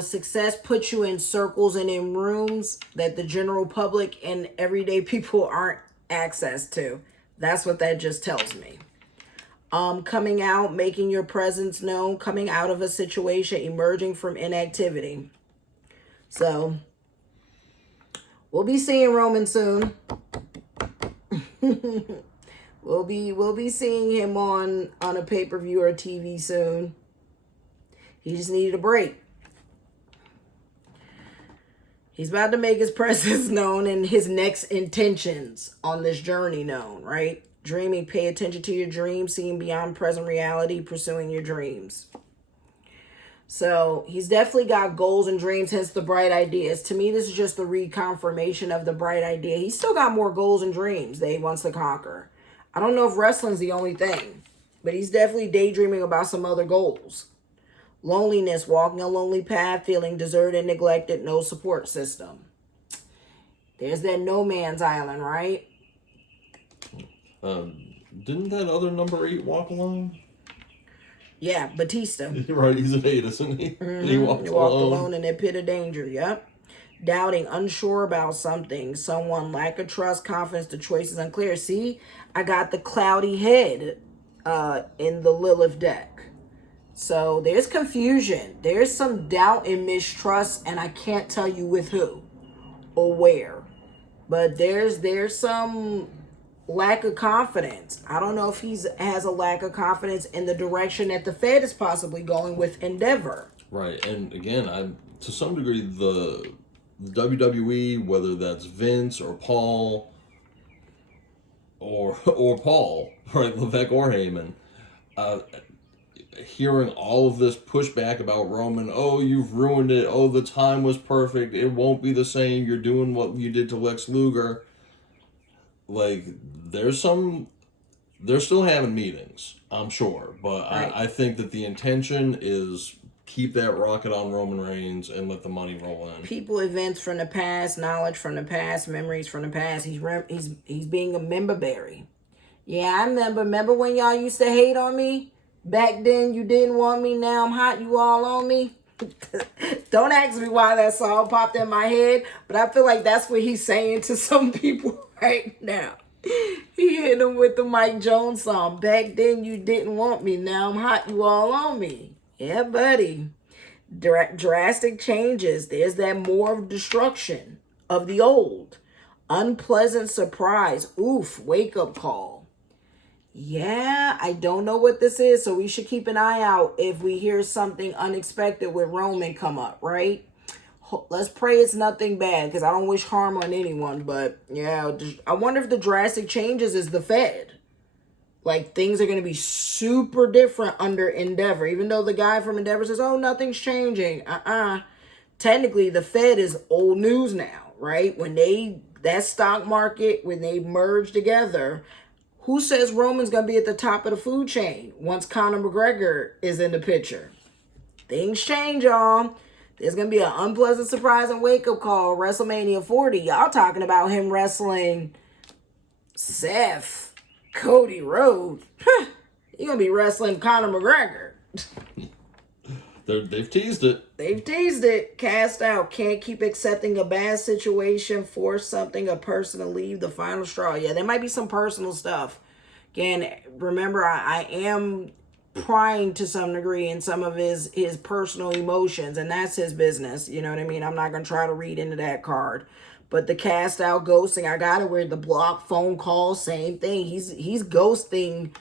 success puts you in circles and in rooms that the general public and everyday people aren't access to. That's what that just tells me. Coming out, making your presence known, coming out of a situation, emerging from inactivity. So, we'll be seeing Roman soon. We'll be seeing him on a pay-per-view or TV soon. He just needed a break. He's about to make his presence known and his next intentions on this journey known, right? Dreaming, pay attention to your dreams, seeing beyond present reality, pursuing your dreams. So he's definitely got goals and dreams, hence the bright ideas. To me, this is just the reconfirmation of the bright idea. He's still got more goals and dreams that he wants to conquer. I don't know if wrestling's the only thing, but he's definitely daydreaming about some other goals. Loneliness, walking a lonely path, feeling deserted, neglected, no support system. There's that no man's island, right? Didn't that other number 8 walk alone? Yeah, Batista. Right, he's an 8, isn't he? Mm-hmm. He walked alone in that pit of danger, yep. Doubting, unsure about something, someone, lack of trust, confidence, the choice is unclear. See, I got the cloudy head. in the Lilith deck. So there's confusion. There's some doubt and mistrust, and I can't tell you with who or where. But there's some lack of confidence. I don't know if has a lack of confidence in the direction that the Fed is possibly going with Endeavor. Right, and again, to some degree the WWE, whether that's Vince or Paul or Paul, right, Levesque or Heyman, hearing all of this pushback about Roman, oh, you've ruined it, oh, the time was perfect, it won't be the same, you're doing what you did to Lex Luger. Like, they're still having meetings, I'm sure, but right. I think that the intention is keep that rocket on Roman Reigns and let the money roll in. People, events from the past, knowledge from the past, memories from the past. He's being a member berry. Yeah, I remember when y'all used to hate on me? Back then you didn't want me, now I'm hot, you all on me? Don't ask me why that song popped in my head, but I feel like that's what he's saying to some people right now. He hit them with the Mike Jones song. Back then you didn't want me, now I'm hot, you all on me. Yeah, buddy. Drastic changes. There's that more of destruction of the old. Unpleasant surprise. Oof, wake-up call. Yeah, I don't know what this is, so we should keep an eye out if we hear something unexpected with Roman come up, right? Let's pray it's nothing bad, because I don't wish harm on anyone, but yeah, I wonder if the drastic changes is the Fed. Like, things are going to be super different under Endeavor. Even though the guy from Endeavor says, oh, nothing's changing. Technically, the Fed is old news now, right? That stock market, when they merge together, who says Roman's going to be at the top of the food chain once Conor McGregor is in the picture? Things change, y'all. There's going to be an unpleasant surprise and wake-up call. WrestleMania 40. Y'all talking about him wrestling Seth. Cody Rhodes. You're going to be wrestling Conor McGregor. They've teased it. They've teased it. Cast out. Can't keep accepting a bad situation. Force something, a person to leave. The final straw. Yeah, there might be some personal stuff. Again, remember, I am prying to some degree in some of his personal emotions, and that's his business. You know what I mean? I'm not going to try to read into that card. But the cast out ghosting, I got it. Where the block phone call, same thing. He's ghosting.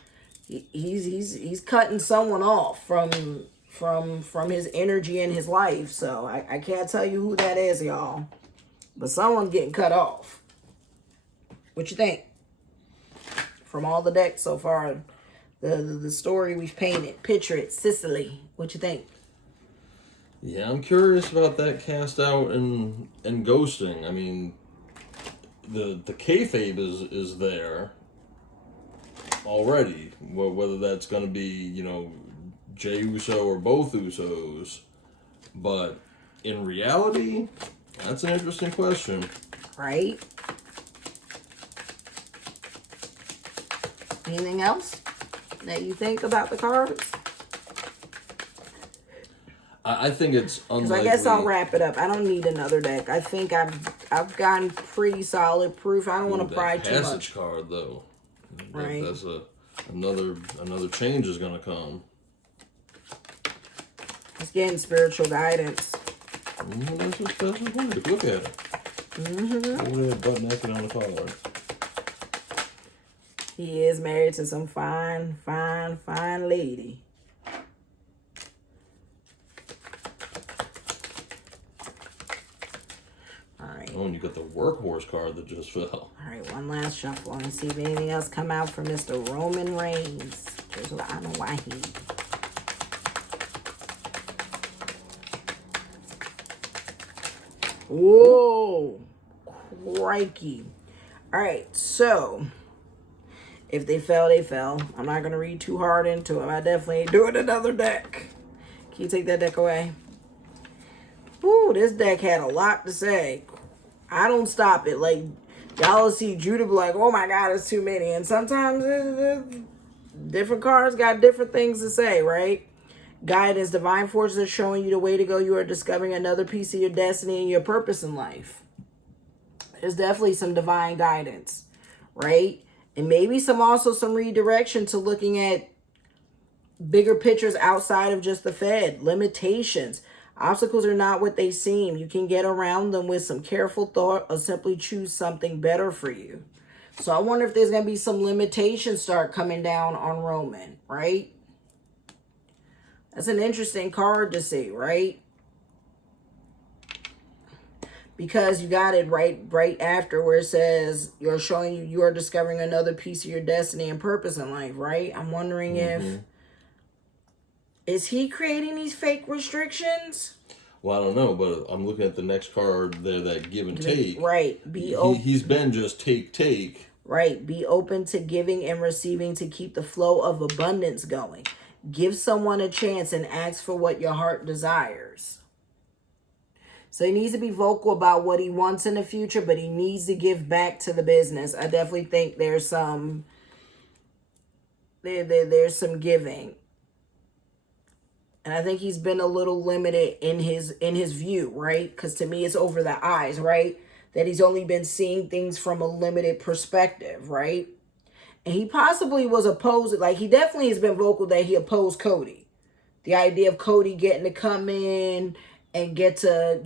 He's cutting someone off from his energy in his life. So I can't tell you who that is, y'all. But someone's getting cut off. What you think? From all the decks so far, the story we've painted, picture it, Sicily. What you think? Yeah, I'm curious about that cast out and ghosting. I mean, the kayfabe is there already. Whether that's going to be, Jey Uso or both Usos. But in reality, that's an interesting question. Right? Anything else that you think about the cards? I think it's unlikely. Because I guess I'll wrap it up. I don't need another deck. I think I've gotten pretty solid proof. I don't want to pry too much. Passage card though, right? That's another change is gonna come. It's getting spiritual guidance. That's what look at it. Over there, butt naked on the collar. He is married to some fine lady. Oh, and you got the workhorse card that just fell. All right, one last shuffle and see if anything else come out for Mr. Roman Reigns. Here's what I don't know why he. Whoa, crikey! All right, so if they fell, they fell. I'm not gonna read too hard into them. I definitely ain't doing another deck. Can you take that deck away? Ooh, this deck had a lot to say. I don't stop it. Like, y'all will see Judah be like, oh my God, it's too many. And sometimes different cards got different things to say, right? Guidance, divine forces are showing you the way to go. You are discovering another piece of your destiny and your purpose in life. There's definitely some divine guidance, right? And maybe some redirection to looking at bigger pictures outside of just the Fed. Limitations. Obstacles are not what they seem. You can get around them with some careful thought or simply choose something better for you. So I wonder if there's going to be some limitations start coming down on Roman, right? That's an interesting card to see, right? Because you got it right after where it says you're showing you are discovering another piece of your destiny and purpose in life, right? I'm wondering if is he creating these fake restrictions? Well, I don't know, but I'm looking at the next card there, that give and take. Right. He's been just take. Right. Be open to giving and receiving to keep the flow of abundance going. Give someone a chance and ask for what your heart desires. So he needs to be vocal about what he wants in the future, but he needs to give back to the business. I definitely think there's some there's some giving. And I think he's been a little limited in his view, right? Because to me, it's over the eyes, right? That he's only been seeing things from a limited perspective, right? And he possibly was opposed, like he definitely has been vocal that he opposed Cody. The idea of Cody getting to come in and get to,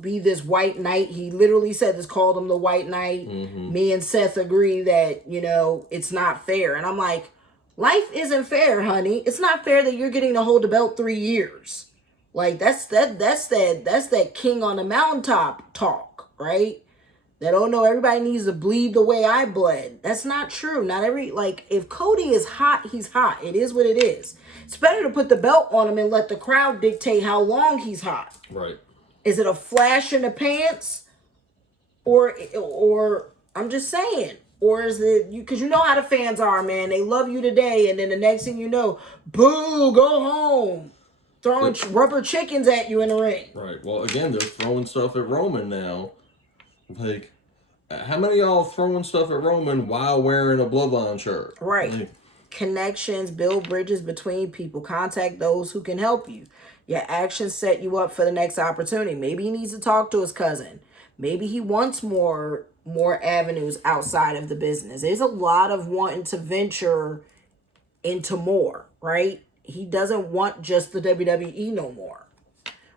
be this white knight. He literally said this, called him the white knight. Me and Seth agree that, it's not fair. And I'm like, life isn't fair, honey. It's not fair that you're getting to hold the belt 3 years. Like that's that king on the mountaintop talk, right? That, oh no, everybody needs to bleed the way I bled. That's not true. Not if Cody is hot, he's hot. It is what it is. It's better to put the belt on him and let the crowd dictate how long he's hot. Right. Is it a flash in the pants? Or I'm just saying. Or is it, because you know how the fans are, man. They love you today, and then the next thing you know, boo, go home. Throwing rubber chickens at you in the ring. Right. Well, again, they're throwing stuff at Roman now. Like, how many of y'all throwing stuff at Roman while wearing a Bloodline shirt? Right. Like, connections, build bridges between people, contact those who can help you. Your actions set you up for the next opportunity. Maybe he needs to talk to his cousin. Maybe he wants more avenues outside of the business. There's a lot of wanting to venture into more, right? He doesn't want just the WWE no more.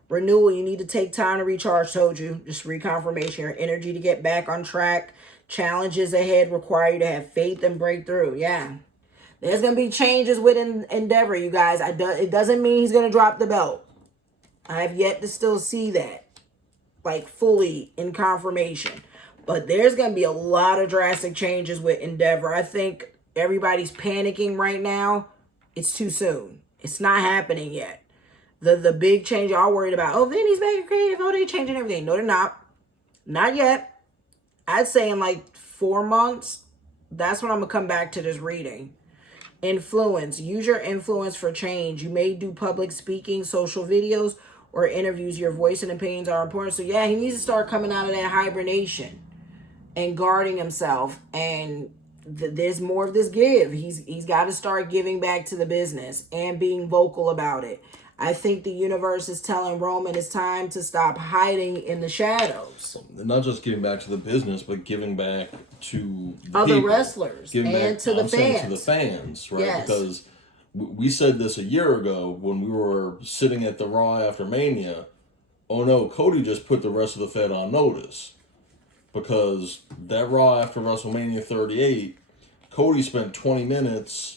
Renewal, you need to take time to recharge, told you. Just reconfirmation, your energy to get back on track. Challenges ahead require you to have faith and breakthrough. Yeah. There's going to be changes with Endeavor, you guys. It doesn't mean he's going to drop the belt. I have yet to still see that, like, fully in confirmation. But there's going to be a lot of drastic changes with Endeavor. I think everybody's panicking right now. It's too soon. It's not happening yet. The big change y'all worried about, oh, Vinny's making creative, oh, they changing everything. No, they're not. Not yet. I'd say in like 4 months, that's when I'm going to come back to this reading. Influence. Use your influence for change. You may do public speaking, social videos, or interviews. Your voice and opinions are important. So yeah, he needs to start coming out of that hibernation and guarding himself. And there's more of this give. He's got to start giving back to the business and being vocal about it. I think the universe is telling Roman it's time to stop hiding in the shadows. Not just giving back to the business, but giving back to the other people. wrestlers and to the fans. To the fans, right? Yes. Because we said this a year ago when we were sitting at the Raw after Mania. Oh no, Cody just put the rest of the Fed on notice. Because that Raw after WrestleMania 38, Cody spent 20 minutes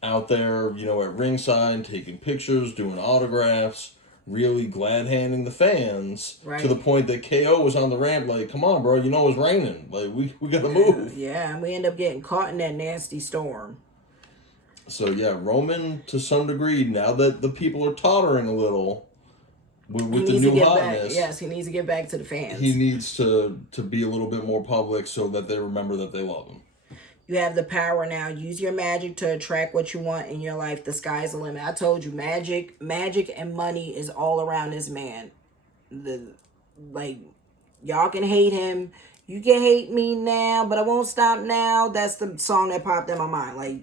out there, at ringside, taking pictures, doing autographs, really glad-handing the fans, right, to the point that KO was on the ramp like, come on, bro, it's raining. Like, we gotta move. Yeah, and we end up getting caught in that nasty storm. So, yeah, Roman, to some degree, now that the people are tottering a little with the new hotness. Yes, he needs to get back to the fans. He needs to be a little bit more public so that they remember that they love him. You have the power now. Use your magic to attract what you want in your life. The sky's the limit. I told you, magic and money is all around this man. Y'all can hate him. You can hate me now, but I won't stop now. That's the song that popped in my mind. Like,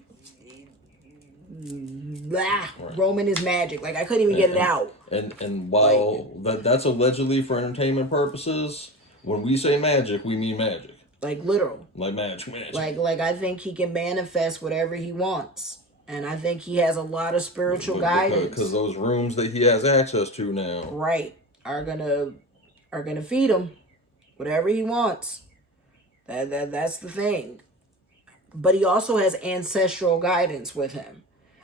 blah, right. Roman is magic. Like, I couldn't even get it out. And while that's allegedly for entertainment purposes, when we say magic, we mean magic. Like literal. Like magic. Like I think he can manifest whatever he wants. And I think he has a lot of spiritual guidance. Because those rooms that he has access to now. Right. Are gonna feed him whatever he wants. That's the thing. But he also has ancestral guidance with him.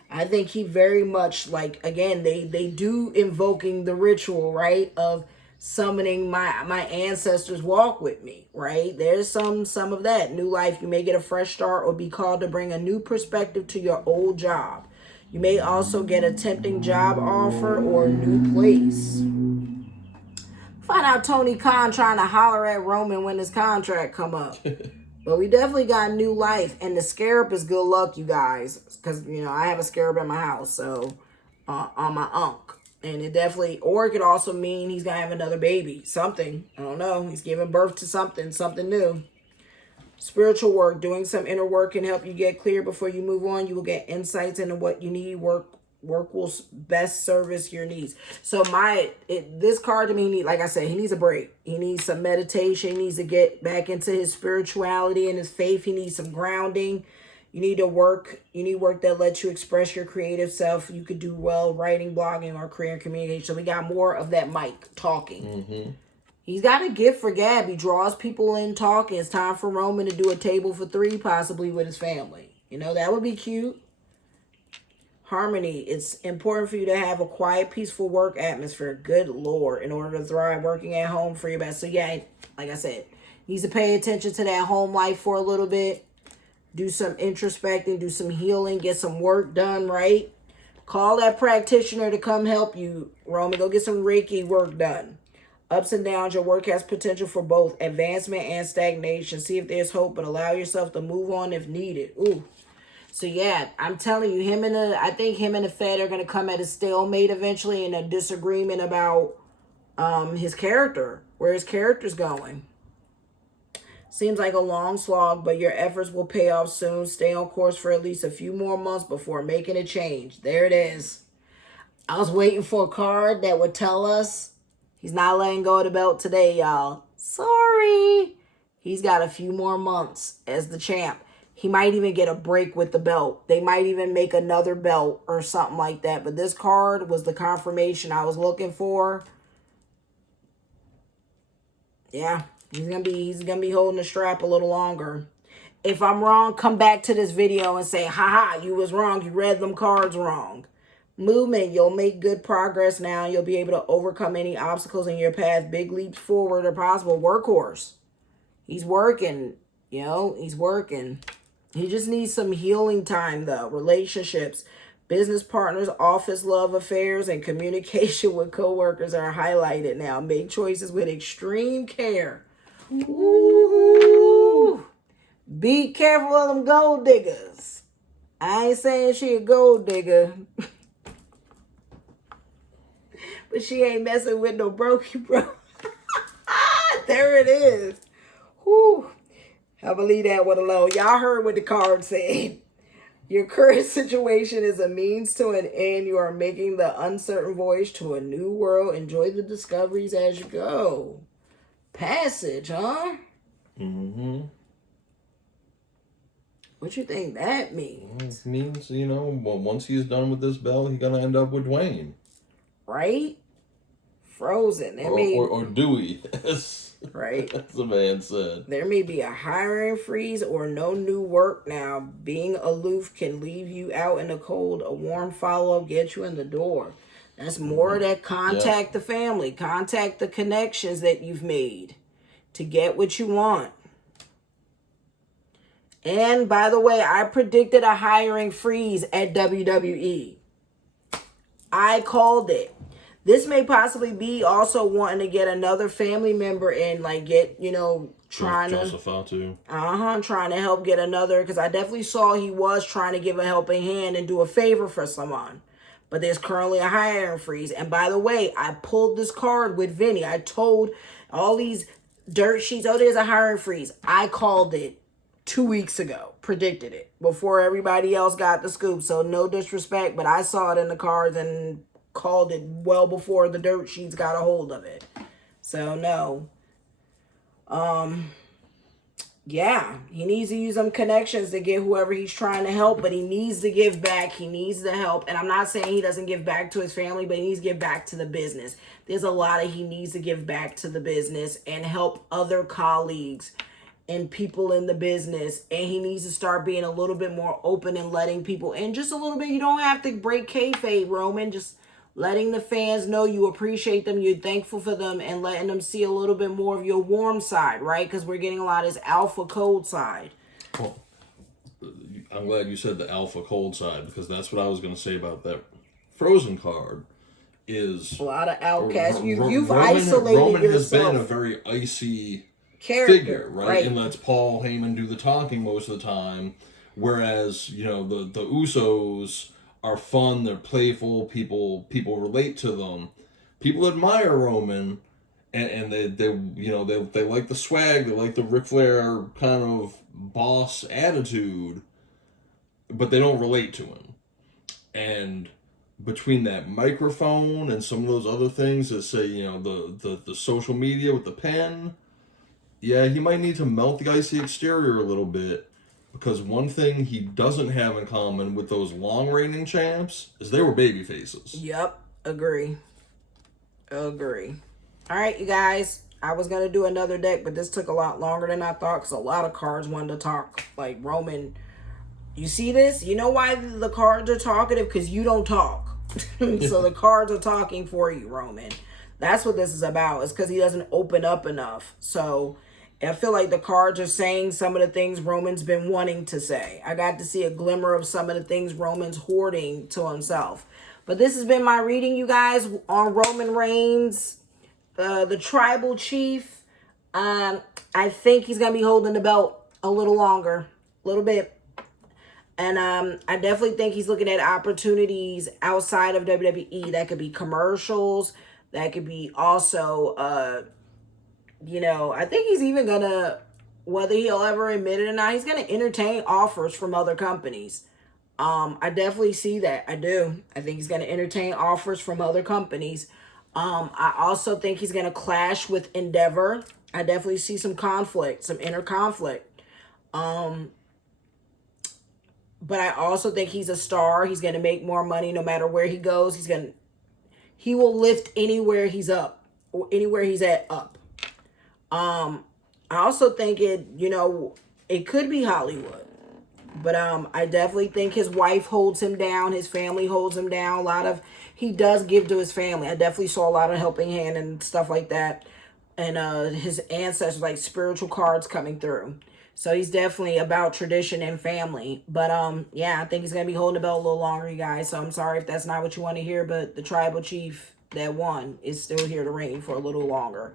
I think he very much, like, again, they do invoking the ritual, right, of summoning my ancestors walk with me, right? There's some of that. New life, you may get a fresh start or be called to bring a new perspective to your old job. You may also get a tempting job offer or a new place. Find out Tony Khan trying to holler at Roman when his contract come up. But we definitely got new life. And the scarab is good luck, you guys. Because, I have a scarab at my house. So, on my unk. And it definitely, or it could also mean he's going to have another baby. Something. I don't know. He's giving birth to something new. Spiritual work. Doing some inner work can help you get clear before you move on. You will get insights into what you need. Work will best service your needs. So this card to me, like I said, he needs a break. He needs some meditation. He needs to get back into his spirituality and his faith. He needs some grounding. You need work that lets you express your creative self. You could do well writing, blogging, or career and communication. So we got more of that Mike talking. Mm-hmm. He's got a gift for gab. He draws people in talking. It's time for Roman to do a table for 3, possibly with his family. That would be cute. Harmony. It's important for you to have a quiet, peaceful work atmosphere. Good Lord. In order to thrive working at home for your best. So yeah, like I said, needs to pay attention to that home life for a little bit. Do some introspecting. Do some healing. Get some work done, right? Call that practitioner to come help you, Roman. Go get some Reiki work done. Ups and downs. Your work has potential for both advancement and stagnation. See if there's hope, but allow yourself to move on if needed. Ooh. So yeah, I'm telling you, I think him and the Fed are going to come at a stalemate eventually, in a disagreement about his character, where his character's going. Seems like a long slog, but your efforts will pay off soon. Stay on course for at least a few more months before making a change. There it is. I was waiting for a card that would tell us he's not letting go of the belt today, y'all. Sorry. He's got a few more months as the champ. He might even get a break with the belt. They might even make another belt or something like that. But this card was the confirmation I was looking for. Yeah, he's gonna be holding the strap a little longer. If I'm wrong, come back to this video and say, haha, you was wrong. You read them cards wrong. Movement. You'll make good progress now. You'll be able to overcome any obstacles in your path. Big leaps forward are possible. Workhorse. He's working. He's working. He just needs some healing time, though. Relationships, business partners, office love affairs, and communication with coworkers are highlighted now. Make choices with extreme care. Ooh. Be careful of them gold diggers. I ain't saying she a gold digger. But she ain't messing with no brokey bro. There it is. Whew. I believe that one alone. Y'all heard what the card said. Your current situation is a means to an end. You are making the uncertain voyage to a new world. Enjoy the discoveries as you go. Passage, huh? Mm-hmm. What you think that means? It means, once he's done with this belt, he's going to end up with Dwayne. Right? Frozen. Or Dewey. Right. As the man said. There may be a hiring freeze or no new work now. Being aloof can leave you out in the cold. A warm follow-up gets you in the door. That's more of that contact the family. Contact the connections that you've made to get what you want. And by the way, I predicted a hiring freeze at WWE. I called it. This may possibly be also wanting to get another family member in, like trying to help get another, because I definitely saw he was trying to give a helping hand and do a favor for someone. But there's currently a hiring freeze. And by the way, I pulled this card with Vinny. I told all these dirt sheets, there's a hiring freeze. I called it 2 weeks ago, predicted it before everybody else got the scoop. So no disrespect, but I saw it in the cards and called it well before the dirt sheets got a hold of it. So no. Yeah, he needs to use them connections to get whoever he's trying to help, but he needs to give back. He needs the help. And I'm not saying he doesn't give back to his family, but he needs to give back to the business. There's a lot of he needs to give back to the business and help other colleagues and people in the business. And he needs to start being a little bit more open and letting people in just a little bit. You don't have to break kayfabe, Roman. Just letting the fans know you appreciate them, you're thankful for them, and letting them see a little bit more of your warm side, right? Because we're getting a lot of this alpha cold side. Well, I'm glad you said the alpha cold side, because that's what I was going to say about that Frozen card. Is a lot of outcasts. You've Roman, isolated Roman yourself. has been a very icy character, figure, right? And lets Paul Heyman do the talking most of the time, whereas the Usos are fun, they're playful, people relate to them, people admire Roman, and they like the swag, they like the Ric Flair kind of boss attitude, but they don't relate to him. And between that microphone and some of those other things that say, the social media with the pen, yeah, he might need to melt the icy exterior a little bit, because one thing he doesn't have in common with those long-reigning champs is they were baby faces. Yep, agree. All right, you guys. I was going to do another deck, but this took a lot longer than I thought because a lot of cards wanted to talk. Like Roman, you see this? You know why the cards are talkative? Because you don't talk. So the cards are talking for you, Roman. That's what this is about. It's because he doesn't open up enough. So I feel like the cards are saying some of the things Roman's been wanting to say. I got to see a glimmer of some of the things Roman's hoarding to himself. But this has been my reading, you guys, on Roman Reigns, the tribal chief. I think he's going to be holding the belt a little longer, a little bit. And I definitely think he's looking at opportunities outside of WWE. That could be commercials. That could be also, I think he's even going to, whether he'll ever admit it or not, he's going to entertain offers from other companies. I definitely see that. I do. I think he's going to entertain offers from other companies. I also think he's going to clash with Endeavor. I definitely see some conflict, some inner conflict. But I also think he's a star. He's going to make more money no matter where he goes. He will lift anywhere he's up, or anywhere he's at up. I also think it could be Hollywood. But I definitely think his wife holds him down. His family holds him down. He does give to his family. I definitely saw a lot of helping hand and stuff like that. And his ancestors, like spiritual cards coming through. So he's definitely about tradition and family. But I think he's going to be holding the belt a little longer, you guys. So I'm sorry if that's not what you want to hear. But the tribal chief that won is still here to reign for a little longer.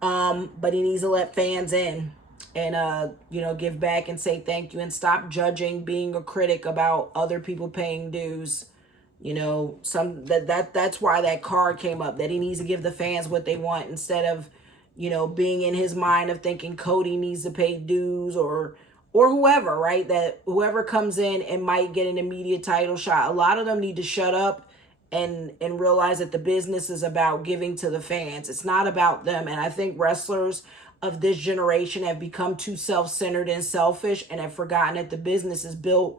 But he needs to let fans in. And, give back and say thank you and stop judging, being a critic about other people paying dues. That's why that card came up, that he needs to give the fans what they want instead of, being in his mind of thinking Cody needs to pay dues or whoever, right? That whoever comes in and might get an immediate title shot. A lot of them need to shut up and realize that the business is about giving to the fans. It's not about them. And I think wrestlers of this generation have become too self-centered and selfish and have forgotten that the business is built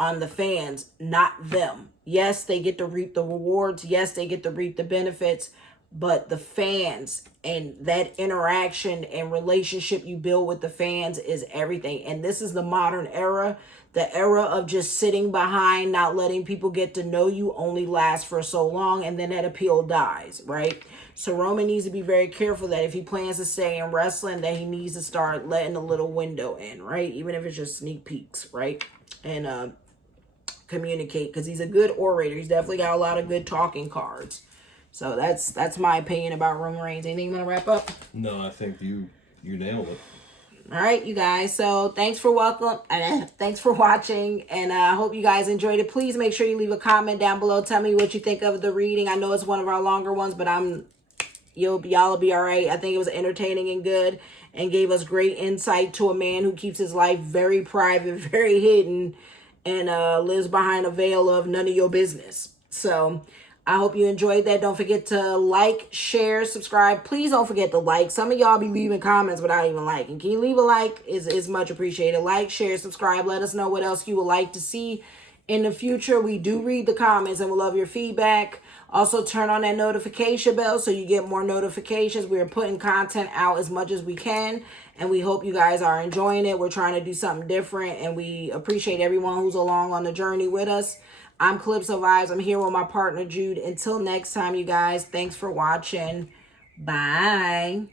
on the fans, not them. Yes, they get to reap the rewards. Yes, they get to reap the benefits, but the fans and that interaction and relationship you build with the fans is everything. And this is the modern era. The era of just sitting behind, not letting people get to know you only lasts for so long, and then that appeal dies, right? So Roman needs to be very careful that if he plans to stay in wrestling, that he needs to start letting a little window in, right? Even if it's just sneak peeks, right? And communicate, because he's a good orator. He's definitely got a lot of good talking cards. So that's my opinion about Roman Reigns. Anything you want to wrap up? No, I think you nailed it. All right, you guys. So thanks for watching, and I hope you guys enjoyed it. Please make sure you leave a comment down below. Tell me what you think of the reading. I know it's one of our longer ones, but y'all will be all right. I think it was entertaining and good, and gave us great insight to a man who keeps his life very private, very hidden, and lives behind a veil of none of your business. So I hope you enjoyed that. Don't forget to like, share, subscribe. Please don't forget to like. Some of y'all be leaving comments without even liking. Can you leave a like? Is much appreciated. Like, share, subscribe. Let us know what else you would like to see in the future. We do read the comments and we love your feedback. Also, turn on that notification bell so you get more notifications. We're putting content out as much as we can, and we hope you guys are enjoying it. We're trying to do something different, and we appreciate everyone who's along on the journey with us. I'm Calypso Vibes. I'm here with my partner, Jude. Until next time, you guys, thanks for watching. Bye.